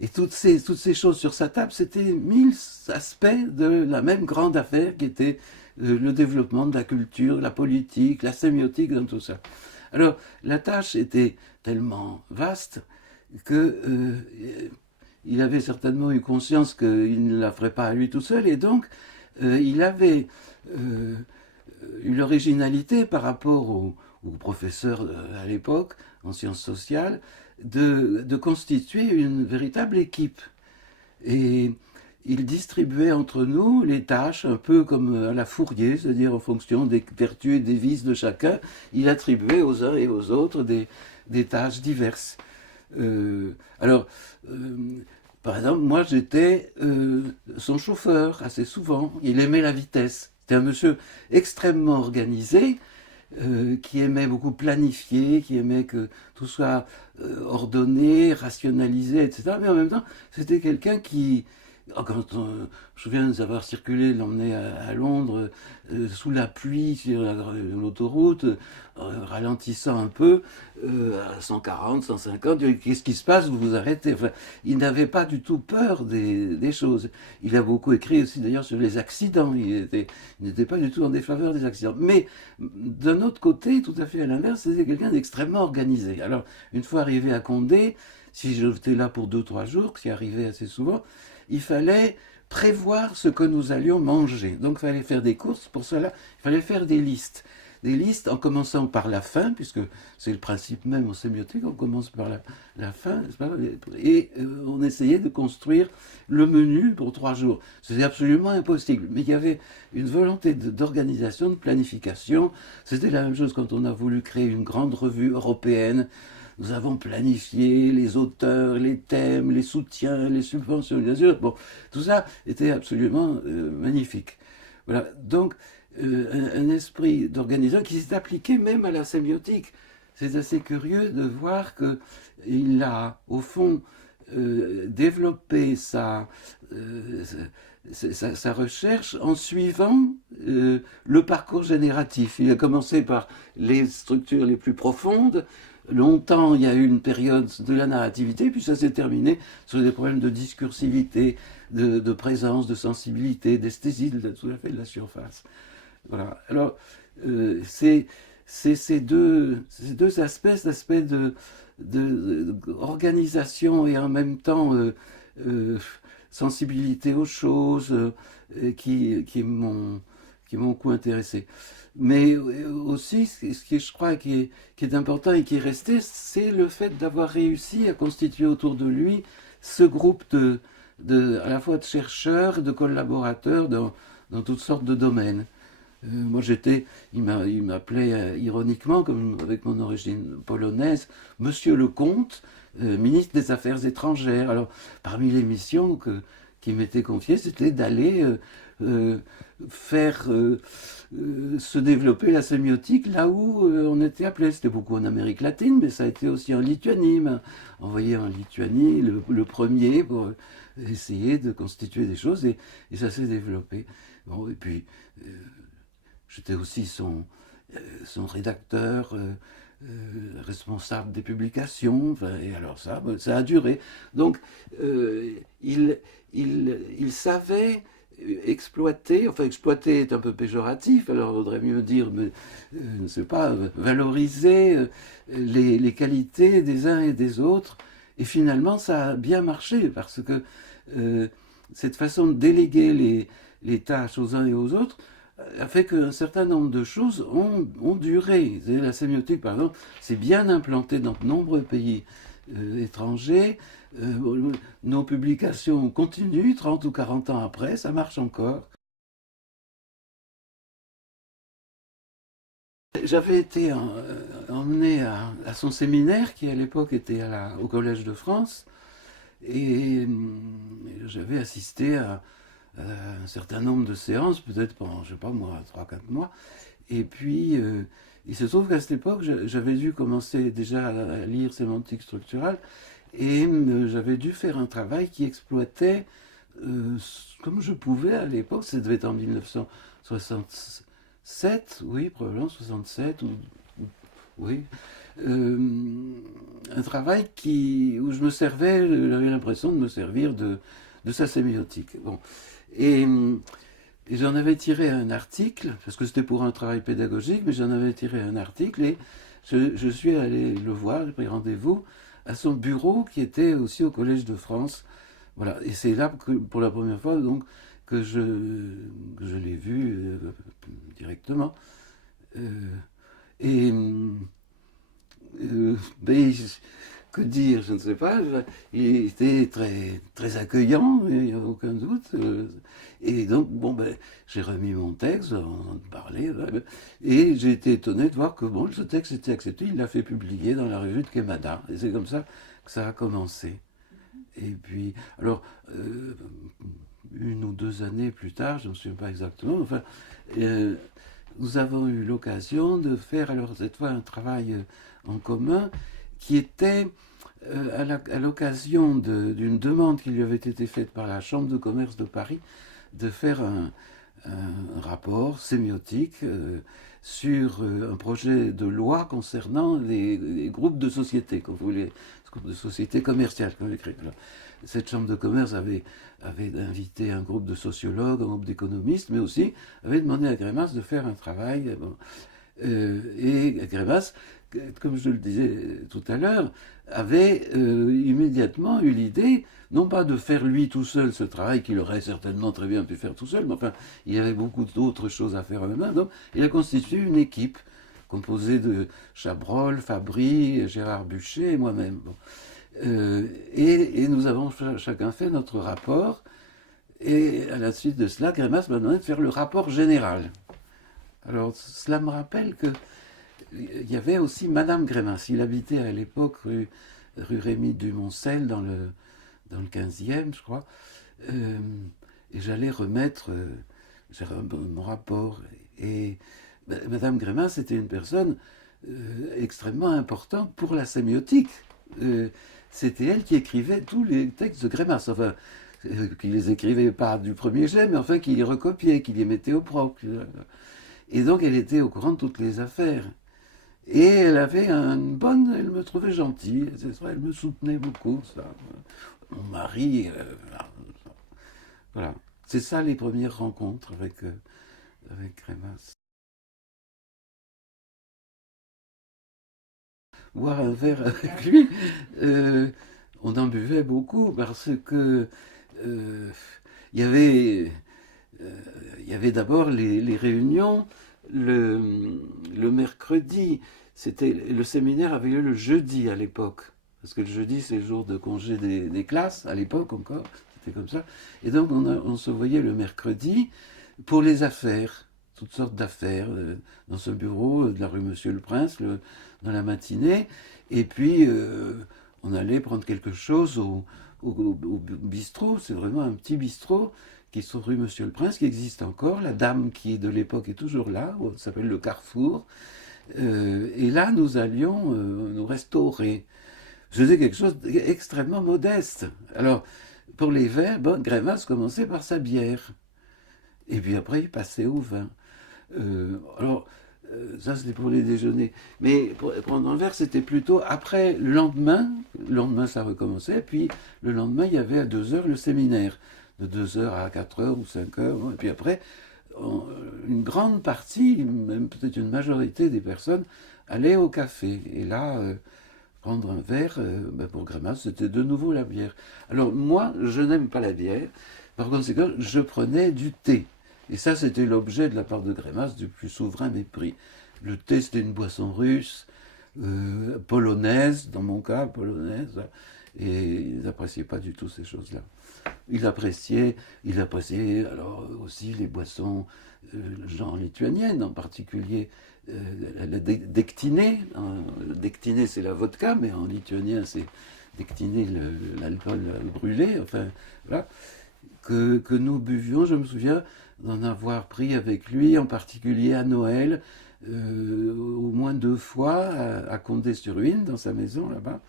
Et toutes ces choses sur sa table, c'était 1000 aspects de la même grande affaire qui était le développement de la culture, la politique, la sémiotique, dans tout ça. Alors, la tâche était tellement vaste que il avait certainement eu conscience qu'il ne la ferait pas à lui tout seul, et donc il avait une originalité par rapport aux professeurs à l'époque, en sciences sociales, de constituer une véritable équipe. Et il distribuait entre nous les tâches un peu comme à la Fourier, c'est-à-dire en fonction des vertus et des vices de chacun, il attribuait aux uns et aux autres des tâches diverses. Alors, Par exemple, moi j'étais son chauffeur assez souvent. Il aimait la vitesse. C'était un monsieur extrêmement organisé, qui aimait beaucoup planifier, qui aimait que tout soit ordonné, rationalisé, etc. Mais en même temps, c'était quelqu'un qui, quand je me souviens de savoir circuler, l'emmener à Londres sous la pluie sur l'autoroute, ralentissant un peu, à 140, 150, qu'est-ce qui se passe, vous vous arrêtez. Enfin, il n'avait pas du tout peur des choses. Il a beaucoup écrit aussi d'ailleurs sur les accidents, il n'était pas du tout en défaveur des accidents. Mais d'un autre côté, tout à fait à l'inverse, c'était quelqu'un d'extrêmement organisé. Alors, une fois arrivé à Condé, si j'étais là pour 2-3 jours, ce qui arrivait assez souvent, il fallait prévoir ce que nous allions manger. Donc il fallait faire des courses. Pour cela, il fallait faire des listes. Des listes en commençant par la faim, puisque c'est le principe même en sémiotique, on commence par la faim, n'est-ce pas? Et on essayait de construire le menu pour 3 jours. C'était absolument impossible. Mais il y avait une volonté d'organisation, de planification. C'était la même chose quand on a voulu créer une grande revue européenne. Nous avons planifié les auteurs, les thèmes, les soutiens, les subventions, bien sûr. Bon, tout ça était absolument magnifique. Voilà, donc un esprit d'organisation qui s'est appliqué même à la sémiotique. C'est assez curieux de voir qu'il a, au fond, développé sa recherche en suivant le parcours génératif. Il a commencé par les structures les plus profondes. Longtemps, il y a eu une période de la narrativité, puis ça s'est terminé sur des problèmes de discursivité, de présence, de sensibilité, d'esthésie, tout à fait de la surface. Voilà. Alors, c'est ces deux aspects, cet aspect d'organisation et en même temps sensibilité aux choses qui m'ont beaucoup intéressé. Mais aussi, ce qui je crois qui est important et qui est resté, c'est le fait d'avoir réussi à constituer autour de lui ce groupe à la fois de chercheurs et de collaborateurs dans toutes sortes de domaines. Moi, il m'appelait ironiquement, comme avec mon origine polonaise, Monsieur le Comte, ministre des Affaires étrangères. Alors, parmi les missions qui m'étaient confiées, c'était d'aller faire se développer la sémiotique là où on était appelé. C'était beaucoup en Amérique latine, mais ça a été aussi en Lituanie. Envoyé en Lituanie le premier pour essayer de constituer des choses et ça s'est développé. Bon, et puis, j'étais aussi son rédacteur, responsable des publications, enfin, et alors ça a duré. Donc, il savait exploiter, enfin exploiter est un peu péjoratif, alors il vaudrait mieux dire, mais, je ne sais pas, valoriser les qualités des uns et des autres, et finalement ça a bien marché, parce que cette façon de déléguer les tâches aux uns et aux autres, a fait qu'un certain nombre de choses ont duré. La sémiotique, par exemple, s'est bien implantée dans de nombreux pays étrangers. Nos publications continuent, 30 ou 40 ans après, ça marche encore. J'avais été emmené à son séminaire, qui à l'époque était au Collège de France, et j'avais assisté à un certain nombre de séances, peut-être pendant, je sais pas moi, 3-4 mois. Et puis, il se trouve qu'à cette époque, j'avais dû commencer déjà à lire sémantique structurale, et j'avais dû faire un travail qui exploitait, comme je pouvais à l'époque, ça devait être en 1967, oui, probablement 67, oui, un travail où je me servais, j'avais l'impression de me servir de sa sémiotique. Bon. Et j'en avais tiré un article, parce que c'était pour un travail pédagogique, mais j'en avais tiré un article et je suis allé le voir, j'ai pris rendez-vous à son bureau qui était aussi au Collège de France. Voilà. Et c'est là que, pour la première fois donc, que je l'ai vu directement. Et ben, que dire, je ne sais pas. Il était très, très accueillant, il n'y a aucun doute. Et donc, bon, ben, j'ai remis mon texte, on en parlait, et j'ai été étonné de voir que bon, ce texte était accepté. Il l'a fait publier dans la revue de Quémada. Et c'est comme ça que ça a commencé. Et puis, alors, une ou deux années plus tard, je ne me souviens pas exactement, enfin, euh, nous avons eu l'occasion de faire alors cette fois un travail en commun qui était à l'occasion d'une demande qui lui avait été faite par la Chambre de commerce de Paris de faire un rapport sémiotique sur un projet de loi concernant les groupes de sociétés, comme vous voulez, groupes de sociétés commerciales, comme écrit. Alors, cette chambre de commerce avait invité un groupe de sociologues, un groupe d'économistes, mais aussi avait demandé à Grémas de faire un travail. Bon. Et Grémas, comme je le disais tout à l'heure, avait immédiatement eu l'idée, non pas de faire lui tout seul ce travail qu'il aurait certainement très bien pu faire tout seul, mais enfin, il y avait beaucoup d'autres choses à faire eux-mêmes, donc il a constitué une équipe composée de Chabrol, Fabry, Gérard Buchet et moi-même. Bon. Et nous avons chacun fait notre rapport, et à la suite de cela, Grémas m'a demandé de faire le rapport général. Alors, cela me rappelle que il y avait aussi Madame Grémas. Il habitait à l'époque rue Rémy Dumoncel dans le 15e, je crois. Et j'allais remettre mon rapport. Et Madame Grémas était une personne extrêmement importante pour la sémiotique. C'était elle qui écrivait tous les textes de Grémas. Enfin, qui les écrivait pas du premier jet, mais enfin qui les recopiait, qui les mettait au propre. Et donc elle était au courant de toutes les affaires. Et elle avait une bonne, elle me trouvait gentille, c'est vrai, elle me soutenait beaucoup, ça. Mon mari, voilà. C'est ça les premières rencontres avec Crémas. Boire un verre avec lui, on en buvait beaucoup parce que euh, il y avait, il y avait d'abord les réunions le mercredi. Le séminaire avait lieu le jeudi à l'époque. Parce que le jeudi, c'est le jour de congé des classes, à l'époque encore. C'était comme ça. Et donc, on se voyait le mercredi pour les affaires, toutes sortes d'affaires, dans ce bureau de la rue Monsieur-le-Prince, dans la matinée. Et puis, on allait prendre quelque chose au bistrot. C'est vraiment un petit bistrot qui est sur rue Monsieur-le-Prince, qui existe encore. La dame qui est de l'époque est toujours là, ça s'appelle le Carrefour. Et là, nous allions nous restaurer. Je faisais quelque chose d'extrêmement modeste. Alors, pour les verres, bon, Grémas commençait par sa bière. Et puis après, il passait au vin. Alors, ça, c'était pour les déjeuners. Mais pour prendre un verre, c'était plutôt après, le lendemain. Le lendemain, ça recommençait. Puis, le lendemain, il y avait à 2 heures le séminaire. De 2 heures à 4 heures ou 5 heures. Et puis après, une grande partie, même peut-être une majorité des personnes, allaient au café. Et là, prendre un verre, pour Grémas, c'était de nouveau la bière. Alors moi, je n'aime pas la bière. Par conséquent, je prenais du thé. Et ça, c'était l'objet de la part de Grémas du plus souverain mépris. Le thé, c'était une boisson russe, polonaise, dans mon cas, polonaise. Et ils n'appréciaient pas du tout ces choses-là. Il appréciait alors aussi les boissons genre lituaniennes, en particulier la dektiné. Le dektiné, c'est la vodka, mais en lituanien, c'est dektiné, l'alcool brûlé, enfin, voilà, que nous buvions. Je me souviens d'en avoir pris avec lui, en particulier à Noël, au moins 2 fois, à Condé-sur-Huisne, dans sa maison, là-bas.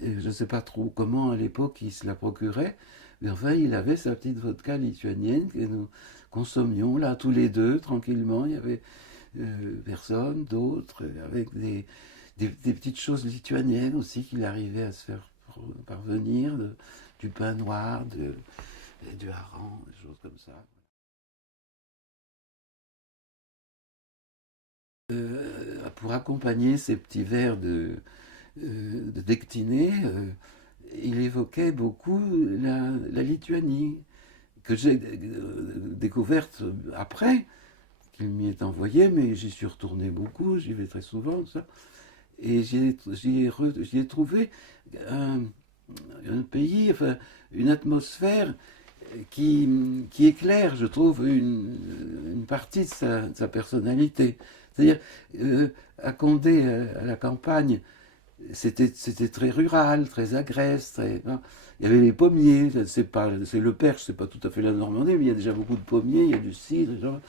Et je ne sais pas trop comment, à l'époque, il se la procurait, mais enfin, il avait sa petite vodka lituanienne que nous consommions là tous les deux tranquillement. Il y avait personne d'autre, avec des petites choses lituaniennes aussi qu'il arrivait à se faire parvenir, du pain noir, du hareng, des choses comme ça. Pour accompagner ces petits verres de Dectiné, il évoquait beaucoup la Lituanie, que j'ai découverte après, qu'il m'y est envoyé, mais j'y suis retourné beaucoup, j'y vais très souvent, ça. Et j'y ai trouvé un, un pays, enfin, une atmosphère qui éclaire, je trouve, une partie de sa personnalité. C'est-à-dire, à Condé, à la campagne, c'était très rural, très agreste. Hein. Il y avait les pommiers, c'est le Perche, c'est pas tout à fait la Normandie, mais il y a déjà beaucoup de pommiers, il y a du cidre.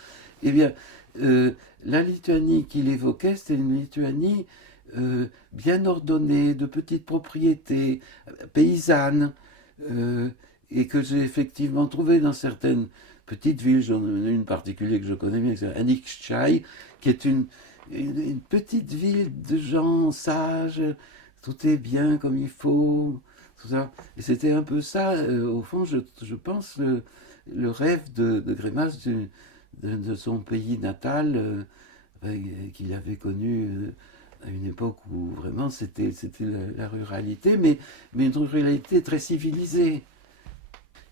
Eh bien, euh, la Lituanie qu'il évoquait, c'était une Lituanie bien ordonnée, de petites propriétés, paysannes, euh, et que j'ai effectivement trouvé dans certaines petites villes. J'en ai une particulière que je connais bien, c'est Anikchai, qui est une petite ville de gens sages, tout est bien comme il faut, tout ça. Et c'était un peu ça, au fond, je pense, le rêve de Grémas de son pays natal, qu'il avait connu à une époque où vraiment c'était la ruralité, mais une ruralité très civilisée.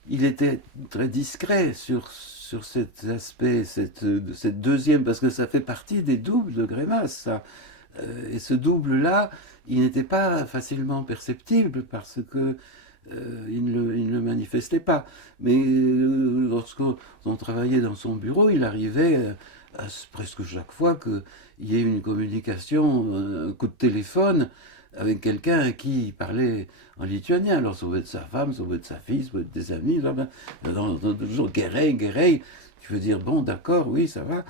Il était très discret sur cet aspect, cette deuxième, parce que ça fait partie des doubles de Grémas, ça. Et ce double-là, il n'était pas facilement perceptible parce que il ne le manifestait pas. Mais lorsqu'on travaillait dans son bureau, il arrivait presque chaque fois qu'il y ait une communication, un coup de téléphone avec quelqu'un qui parlait en lituanien. Alors ça pouvait être sa femme, ça pouvait être sa fille, ça pouvait être des amis. Toujours guérey, guérey. Tu veux dire, bon, d'accord, oui, ça va.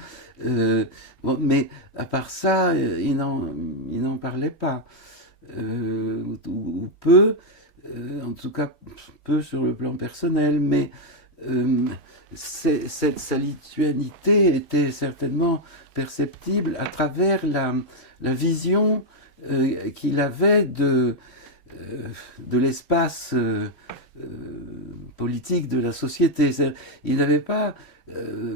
Bon, mais à part ça, il n'en parlait pas. Ou peu, en tout cas peu sur le plan personnel, mais sa lituanité était certainement perceptible à travers la vision qu'il avait de l'espace politique de la société. Il n'avait pas,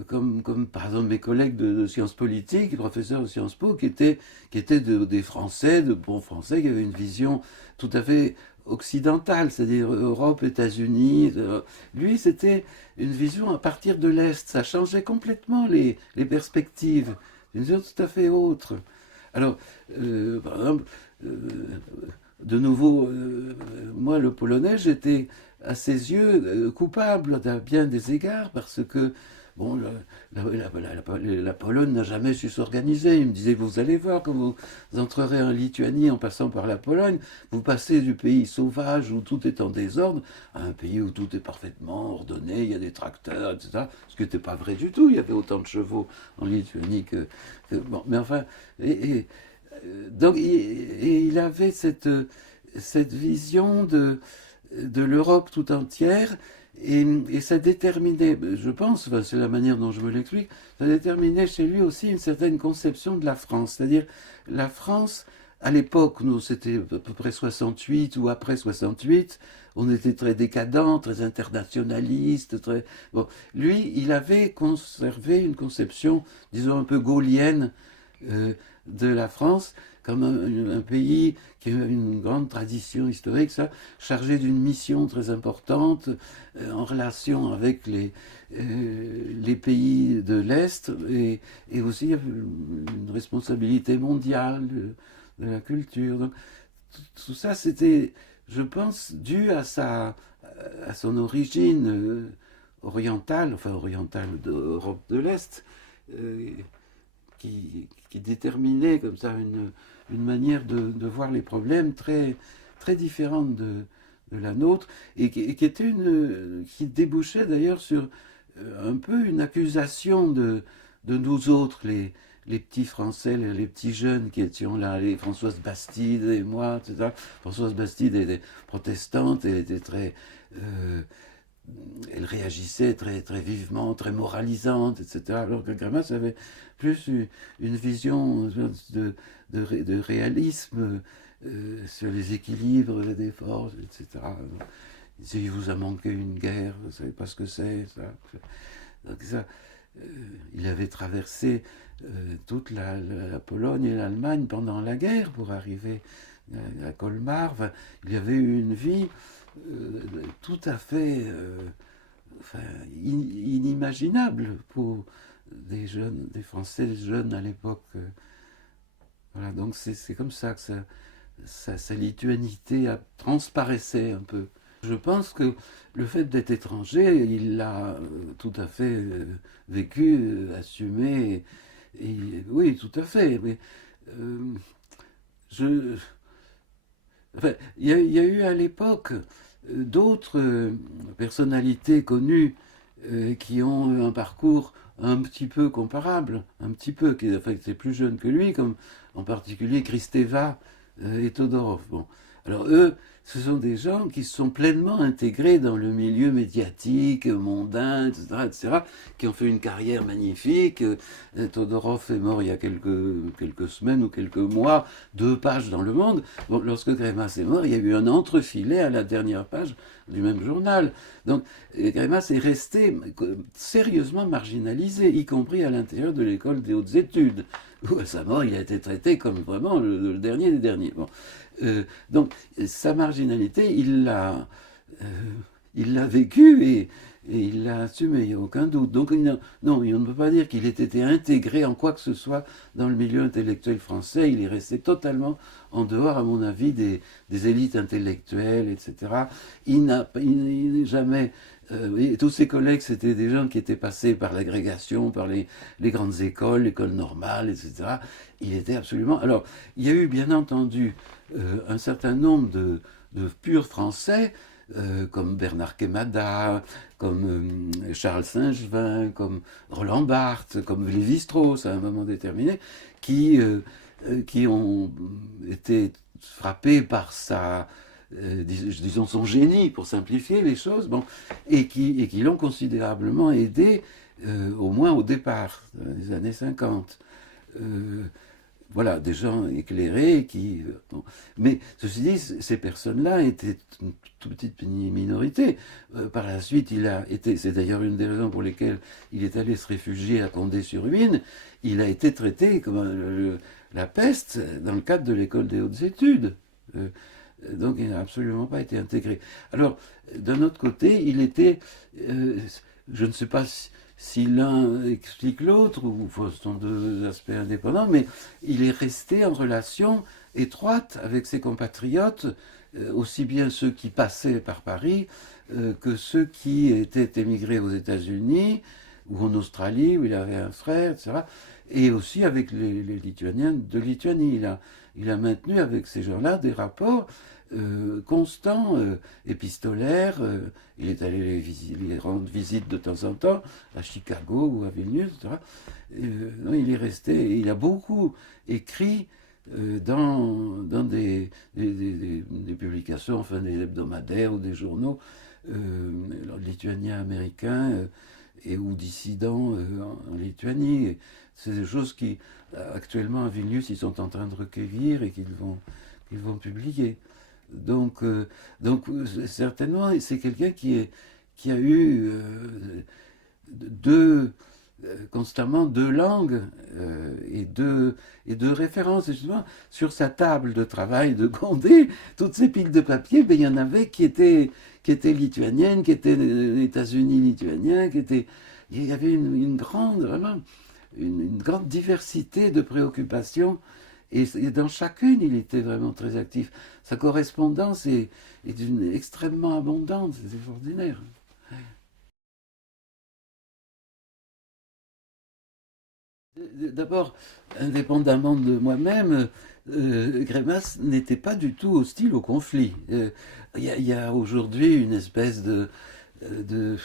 comme par exemple mes collègues de sciences politiques, professeurs de Sciences Po, qui étaient des Français, de bons Français, qui avaient une vision tout à fait occidentale, c'est-à-dire Europe, États-Unis. Lui, c'était une vision à partir de l'Est. Ça changeait complètement les perspectives, une vision tout à fait autre. Alors, par exemple, euh, de nouveau, moi, le polonais, j'étais à ses yeux coupable à bien des égards parce que bon, la Pologne n'a jamais su s'organiser. Il me disait, vous allez voir, quand vous entrerez en Lituanie en passant par la Pologne, vous passez du pays sauvage où tout est en désordre à un pays où tout est parfaitement ordonné, il y a des tracteurs, etc. Ce qui n'était pas vrai du tout. Il y avait autant de chevaux en Lituanie bon, mais enfin, donc il avait cette vision de l'Europe tout entière et ça déterminait, je pense, enfin, c'est la manière dont je me l'explique, ça déterminait chez lui aussi une certaine conception de la France. C'est-à-dire, la France, à l'époque, nous, c'était à peu près 68 ou après 68, on était très décadent, très internationaliste, très... Bon, lui, il avait conservé une conception, disons, un peu gaullienne de la France, comme un pays qui a une grande tradition historique, ça, chargé d'une mission très importante en relation avec les pays de l'Est et aussi une responsabilité mondiale de la culture. Donc, tout ça, c'était, je pense, dû à son origine orientale, enfin orientale d'Europe de l'Est, euh, qui déterminait comme ça une manière de voir les problèmes très, très différente de la nôtre et qui était qui débouchait d'ailleurs sur un peu une accusation de nous autres, les petits Français, les petits jeunes qui étions là, les Françoise Bastide et moi, etc. Françoise Bastide était protestante, elle était très... elle réagissait très, très vivement, très moralisante, etc. Alors que Grammas avait plus une vision de réalisme sur les équilibres des forces, etc. Il disait, il vous a manqué une guerre, vous ne savez pas ce que c'est, ça. Donc ça, il avait traversé toute la Pologne et l'Allemagne pendant la guerre pour arriver à Colmar. Enfin, il y avait eu une vie tout à fait enfin, inimaginable pour des jeunes, des Français jeunes à l'époque. Voilà, donc c'est comme ça que sa lituanité transparaissait un peu. Je pense que le fait d'être étranger, il l'a tout à fait vécu, assumé. Oui, tout à fait. Mais euh, je, enfin, il y a eu à l'époque d'autres personnalités connues qui ont eu un parcours un petit peu comparable, un petit peu, qui enfin, c'est plus jeune que lui, comme en particulier Kristeva et Todorov. Bon. Alors eux, ce sont des gens qui se sont pleinement intégrés dans le milieu médiatique, mondain, etc., etc., qui ont fait une carrière magnifique. Todorov est mort il y a quelques semaines ou quelques mois, 2 pages dans Le Monde. Bon, lorsque Greimas est mort, il y a eu un entrefilet à la dernière page du même journal. Donc Greimas est resté sérieusement marginalisé, y compris à l'intérieur de l'école des hautes études, où à sa mort il a été traité comme vraiment le dernier des derniers. Bon. Donc sa marginalité, euh, il l'a vécue et il l'a assumée, il n'y a aucun doute. Donc non, on ne peut pas dire qu'il ait été intégré en quoi que ce soit dans le milieu intellectuel français. Il est resté totalement en dehors, à mon avis, des élites intellectuelles, etc. Il n'a jamais... et tous ses collègues, c'était des gens qui étaient passés par l'agrégation, par les grandes écoles, l'école normale, etc. Il était absolument... Alors, il y a eu, bien entendu, un certain nombre de purs Français, comme Bernard Quémada, comme Charles Saint-Gevin, comme Roland Barthes, comme Lévi-Strauss à un moment déterminé, qui ont été frappés par disons son génie, pour simplifier les choses, bon, et qui l'ont considérablement aidé, au moins au départ, dans les années 50. Voilà, des gens éclairés qui... bon. Mais ceci dit, ces personnes-là étaient une toute petite minorité. Par la suite, il a été, c'est d'ailleurs une des raisons pour lesquelles il est allé se réfugier à Condé-sur-Huisne, il a été traité comme la peste dans le cadre de l'école des hautes études. Donc il n'a absolument pas été intégré. Alors, d'un autre côté, il était... je ne sais pas si l'un explique l'autre, ou ce sont deux aspects indépendants, mais il est resté en relation étroite avec ses compatriotes, aussi bien ceux qui passaient par Paris que ceux qui étaient émigrés aux États-Unis ou en Australie, où il avait un frère, etc. Et aussi avec les Lituaniens de Lituanie. Il a maintenu avec ces gens-là des rapports constants, épistolaires. Il est allé les rendre visite de temps en temps à Chicago ou à Vilnius, etc. Non, il est resté, il a beaucoup écrit dans des publications, enfin des hebdomadaires ou des journaux lituaniens américains ou dissidents en Lituanie. C'est des choses qui, actuellement à Vilnius, ils sont en train de recueillir et qu'ils vont publier. Donc certainement, c'est quelqu'un qui a eu constamment deux langues et deux références. Et justement, sur sa table de travail de Condé, toutes ces piles de papier, ben, il y en avait qui étaient lituaniennes, qui étaient États-Unis lituaniens, il y avait une grande, vraiment, une grande diversité de préoccupations. Et dans chacune, il était vraiment très actif. Sa correspondance est extrêmement abondante, c'est extraordinaire. D'abord, indépendamment de moi-même, Greimas n'était pas du tout hostile au conflit. Il y a aujourd'hui une espèce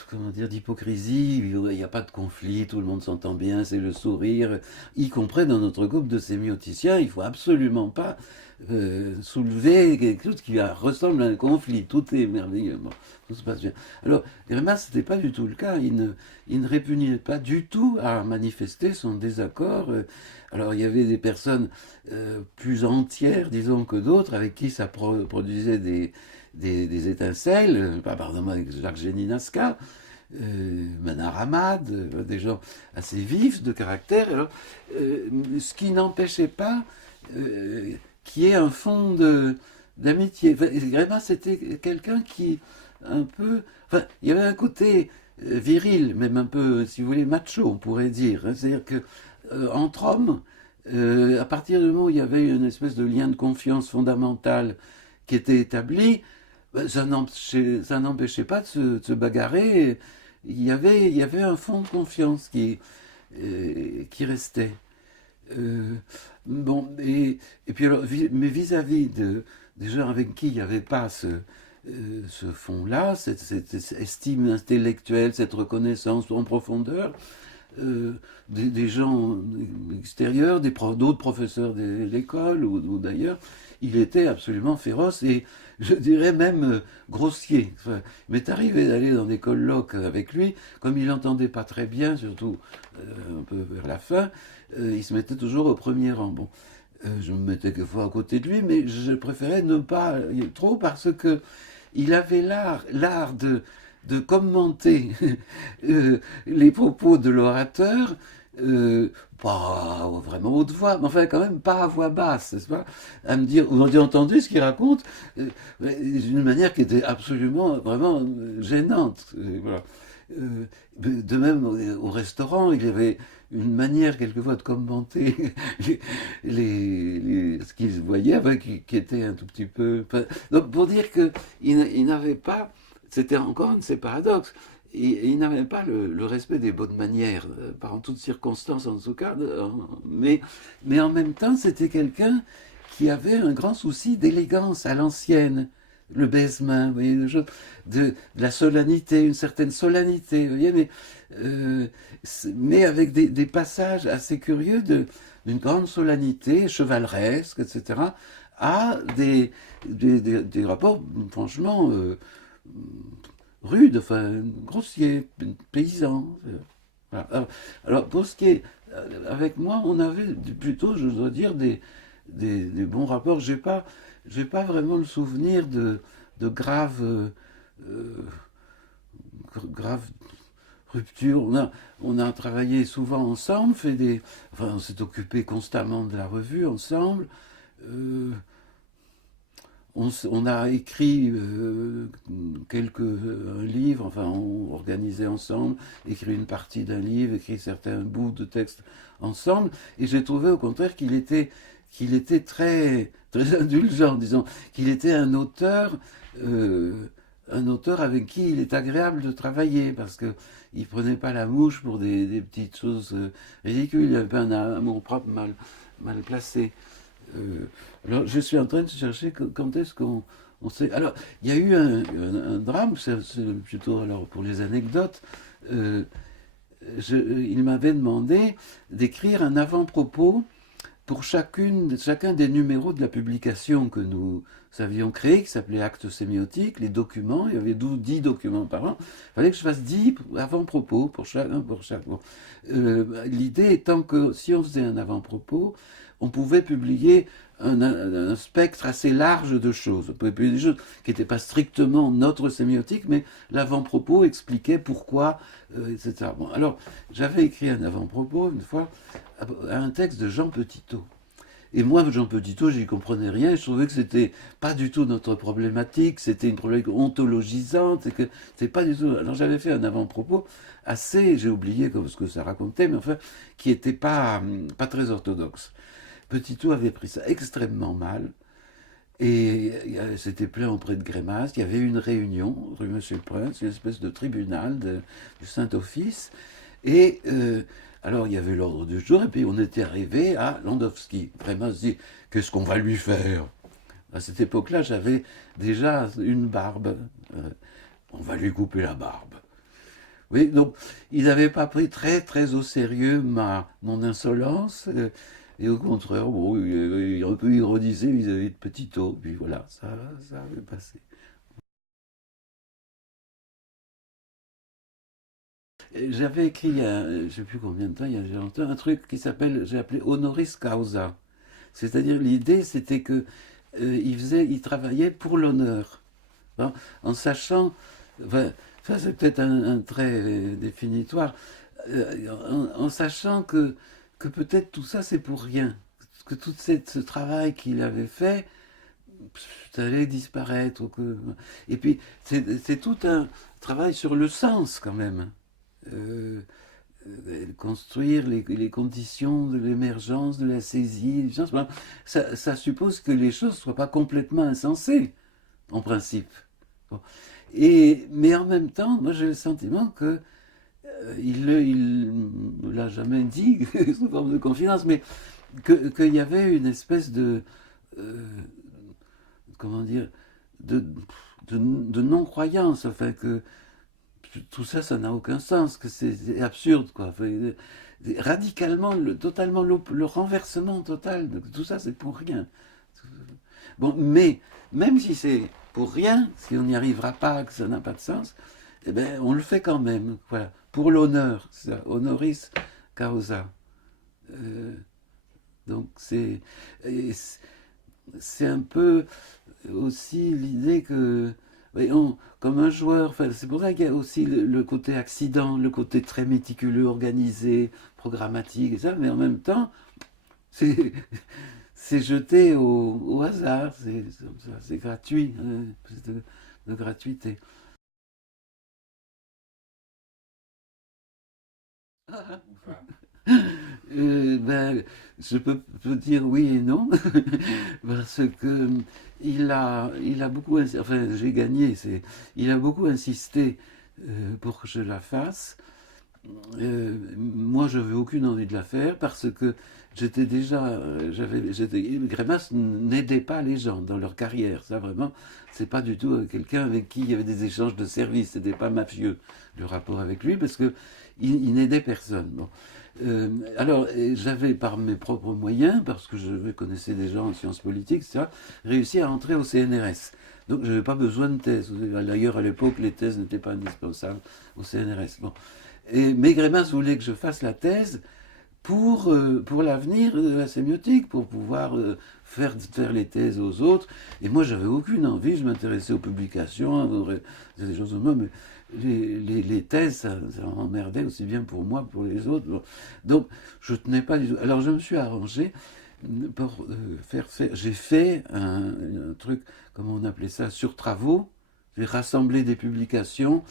comment dire, d'hypocrisie. Il n'y a pas de conflit, tout le monde s'entend bien, c'est le sourire. Y compris dans notre groupe de sémioticiens, il ne faut absolument pas soulever quelque chose qui ressemble à un conflit. Tout est merveilleux, bon, tout se passe bien. Alors, Greimas, ce n'était pas du tout le cas. Il ne répugnait pas du tout à manifester son désaccord. Alors, il y avait des personnes plus entières, disons, que d'autres, avec qui ça produisait des étincelles, par exemple avec Jacques Génie-Nasca, Manar Hamad, des gens assez vifs de caractère. Alors, ce qui n'empêchait pas qu'il y ait un fond d'amitié. Enfin, Greimas, c'était quelqu'un qui, un peu... Enfin, il y avait un côté viril, même un peu, si vous voulez, macho, on pourrait dire. Hein. C'est-à-dire que entre hommes, à partir du moment où il y avait une espèce de lien de confiance fondamental qui était établi, ça n'empêchait pas de se bagarrer. Il y avait un fond de confiance qui restait. Euh, bon, et puis alors, mais vis-à-vis des gens avec qui il n'y avait pas ce fond-là, cette estime intellectuelle, cette reconnaissance en profondeur, des gens extérieurs, d'autres professeurs de l'école ou d'ailleurs, il était absolument féroce et je dirais même grossier. Enfin, il m'est arrivé d'aller dans des colloques avec lui, comme il n'entendait pas très bien, surtout un peu vers la fin, il se mettait toujours au premier rang. Bon, je me mettais quelquefois à côté de lui, mais je préférais ne pas trop parce que il avait l'art de commenter les propos de l'orateur, pas vraiment haute voix, mais enfin quand même pas à voix basse, n'est-ce pas? À me dire, vous avez entendu ce qu'il raconte d'une manière qui était absolument, vraiment gênante. Voilà. De même au restaurant, il y avait une manière quelquefois de commenter ce qu'ils voyaient, enfin, qui était un tout petit peu... Enfin, donc pour dire qu'il n'avait pas, c'était encore un de ces paradoxes, il n'avait pas le respect des bonnes manières, pas en toutes circonstances en tout cas, mais en même temps c'était quelqu'un qui avait un grand souci d'élégance à l'ancienne. Le baise-main, vous voyez, de la solennité, une certaine solennité, vous voyez, mais avec des passages assez curieux d'une grande solennité chevaleresque, etc., à des rapports franchement rudes, enfin grossiers, paysans. Voilà. Alors, pour ce qui est, avec moi, on avait plutôt, je dois dire, des bons rapports. J'ai pas vraiment le souvenir de euh, graves ruptures. On a travaillé souvent ensemble, enfin, on s'est occupé constamment de la revue ensemble. Euh, on a écrit un livre, enfin on organisait ensemble, écrit une partie d'un livre, écrit certains bouts de texte ensemble, et j'ai trouvé au contraire qu'il était très, très indulgent, disons, qu'il était un auteur avec qui il est agréable de travailler, parce que il prenait pas la mouche pour des petites choses ridicules, il avait pas un amour propre mal placé. Euh, alors, je suis en train de chercher quand est-ce qu'on sait. Alors, il y a eu un drame, c'est plutôt alors pour les anecdotes. euh, il m'avait demandé d'écrire un avant-propos pour chacun des numéros de la publication que nous avions créé, qui s'appelait Actes sémiotiques, les documents, il y avait 10 documents par an, il fallait que je fasse 10 avant-propos pour chacun. Bon. L'idée étant que si on faisait un avant-propos, on pouvait publier un spectre assez large de choses. On pouvait publier des choses qui n'étaient pas strictement notre sémiotique, mais l'avant-propos expliquait pourquoi, etc. Bon, alors, j'avais écrit un avant-propos une fois à un texte de Jean Petitot. Et moi, Jean Petitot, j'y comprenais rien. Je trouvais que c'était pas du tout notre problématique. C'était une problématique ontologisante. Et que c'est pas du tout. Alors j'avais fait un avant-propos assez, j'ai oublié ce que ça racontait, mais enfin, qui était pas très orthodoxe. Petitot avait pris ça extrêmement mal. Et c'était plein auprès de Grémas. Il y avait une réunion, rue Monsieur le Prince, une espèce de tribunal du Saint-Office. Et alors il y avait l'ordre du jour, et puis on était arrivé à Landowski. Grémas dit, qu'est-ce qu'on va lui faire? À cette époque-là, j'avais déjà une barbe. On va lui couper la barbe. Oui, donc ils n'avaient pas pris très très au sérieux mon insolence. Et au contraire, bon, il un peu ironisé vis-à-vis de Petitot. Puis voilà, ça avait passé. J'avais écrit, je ne sais plus combien de temps, il y a longtemps, un truc j'ai appelé Honoris Causa. C'est-à-dire, l'idée, c'était que il travaillait pour l'honneur. Hein, en sachant, enfin, ça c'est peut-être un trait définitoire, en sachant que peut-être tout ça c'est pour rien, que tout ce travail qu'il avait fait, ça allait disparaître. Et puis c'est tout un travail sur le sens quand même. Euh, Construire les conditions de l'émergence, de la saisie, ça suppose que les choses ne soient pas complètement insensées, en principe. Bon. Mais en même temps, moi j'ai le sentiment que l'a jamais dit sous forme de confidence, mais qu'il y avait une espèce de, comment dire, de, de non-croyance, enfin que tout ça, ça n'a aucun sens, que c'est absurde, quoi. Enfin, radicalement, totalement le renversement total de tout ça, c'est pour rien. Bon, mais même si c'est pour rien, si on n'y arrivera pas, que ça n'a pas de sens, eh ben, on le fait quand même, voilà, pour l'honneur, ça, honoris causa. Euh, donc c'est un peu aussi l'idée que, voyons, comme un joueur, enfin, c'est pour ça qu'il y a aussi le côté accident, le côté très méticuleux, organisé, programmatique, et ça, mais en même temps, c'est c'est jeté au hasard, c'est comme ça, c'est gratuit, une espèce de gratuité. Ben, je peux dire oui et non, parce que il a beaucoup, enfin j'ai gagné, il a beaucoup insisté pour que je la fasse. Moi, je n'avais aucune envie de la faire parce que j'étais déjà, Grémas n'aidait pas les gens dans leur carrière. Ça, vraiment, c'est pas du tout quelqu'un avec qui il y avait des échanges de services. C'était pas mafieux le rapport avec lui parce que il n'aidait personne. Bon. Alors, j'avais par mes propres moyens, parce que je connaissais des gens en sciences politiques, etc., réussi à entrer au CNRS. Donc, je n'avais pas besoin de thèse. D'ailleurs, à l'époque, les thèses n'étaient pas indispensables au CNRS. Bon. Mais Grémas voulait que je fasse la thèse pour l'avenir de la sémiotique, pour pouvoir faire les thèses aux autres. Et moi, j'avais aucune envie, je m'intéressais aux publications, des choses comme ça, mais les thèses, ça m'emmerdait aussi bien pour moi que pour les autres. Bon. Donc, je ne tenais pas du tout. Alors, je me suis arrangé pour faire. J'ai fait un truc, comment on appelait ça, sur travaux. J'ai rassemblé des publications,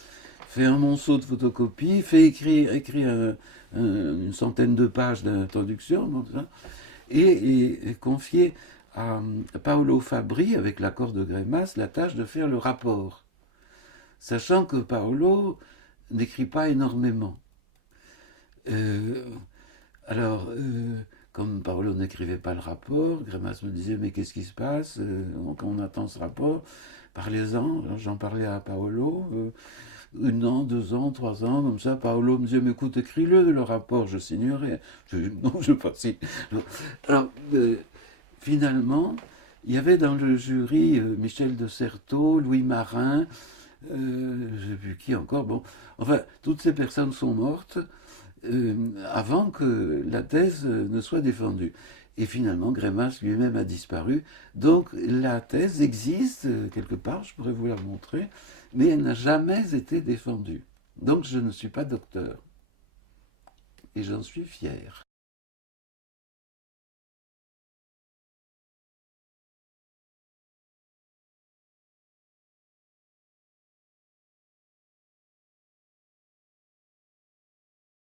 fait un monceau de photocopies, fait écrire une centaine de pages d'introduction, bon, et confié à Paolo Fabri, avec l'accord de Grémas, la tâche de faire le rapport. Sachant que Paolo n'écrit pas énormément. Euh, alors, comme Paolo n'écrivait pas le rapport, Grémas me disait mais qu'est-ce qui se passe quand on attend ce rapport, parlez-en. Alors, j'en parlais à Paolo. 1 an, 2 ans, 3 ans, comme ça. Paolo me disait mais écoute, écris-le le rapport, je signerai. Je dis non, je ne veux pas signer. Alors, finalement, il y avait dans le jury Michel de Certeau, Louis Marin, je ne sais plus qui encore. Bon, enfin, toutes ces personnes sont mortes avant que la thèse ne soit défendue. Et finalement, Grémas lui-même a disparu. Donc la thèse existe quelque part, je pourrais vous la montrer, mais elle n'a jamais été défendue. Donc je ne suis pas docteur. Et j'en suis fier.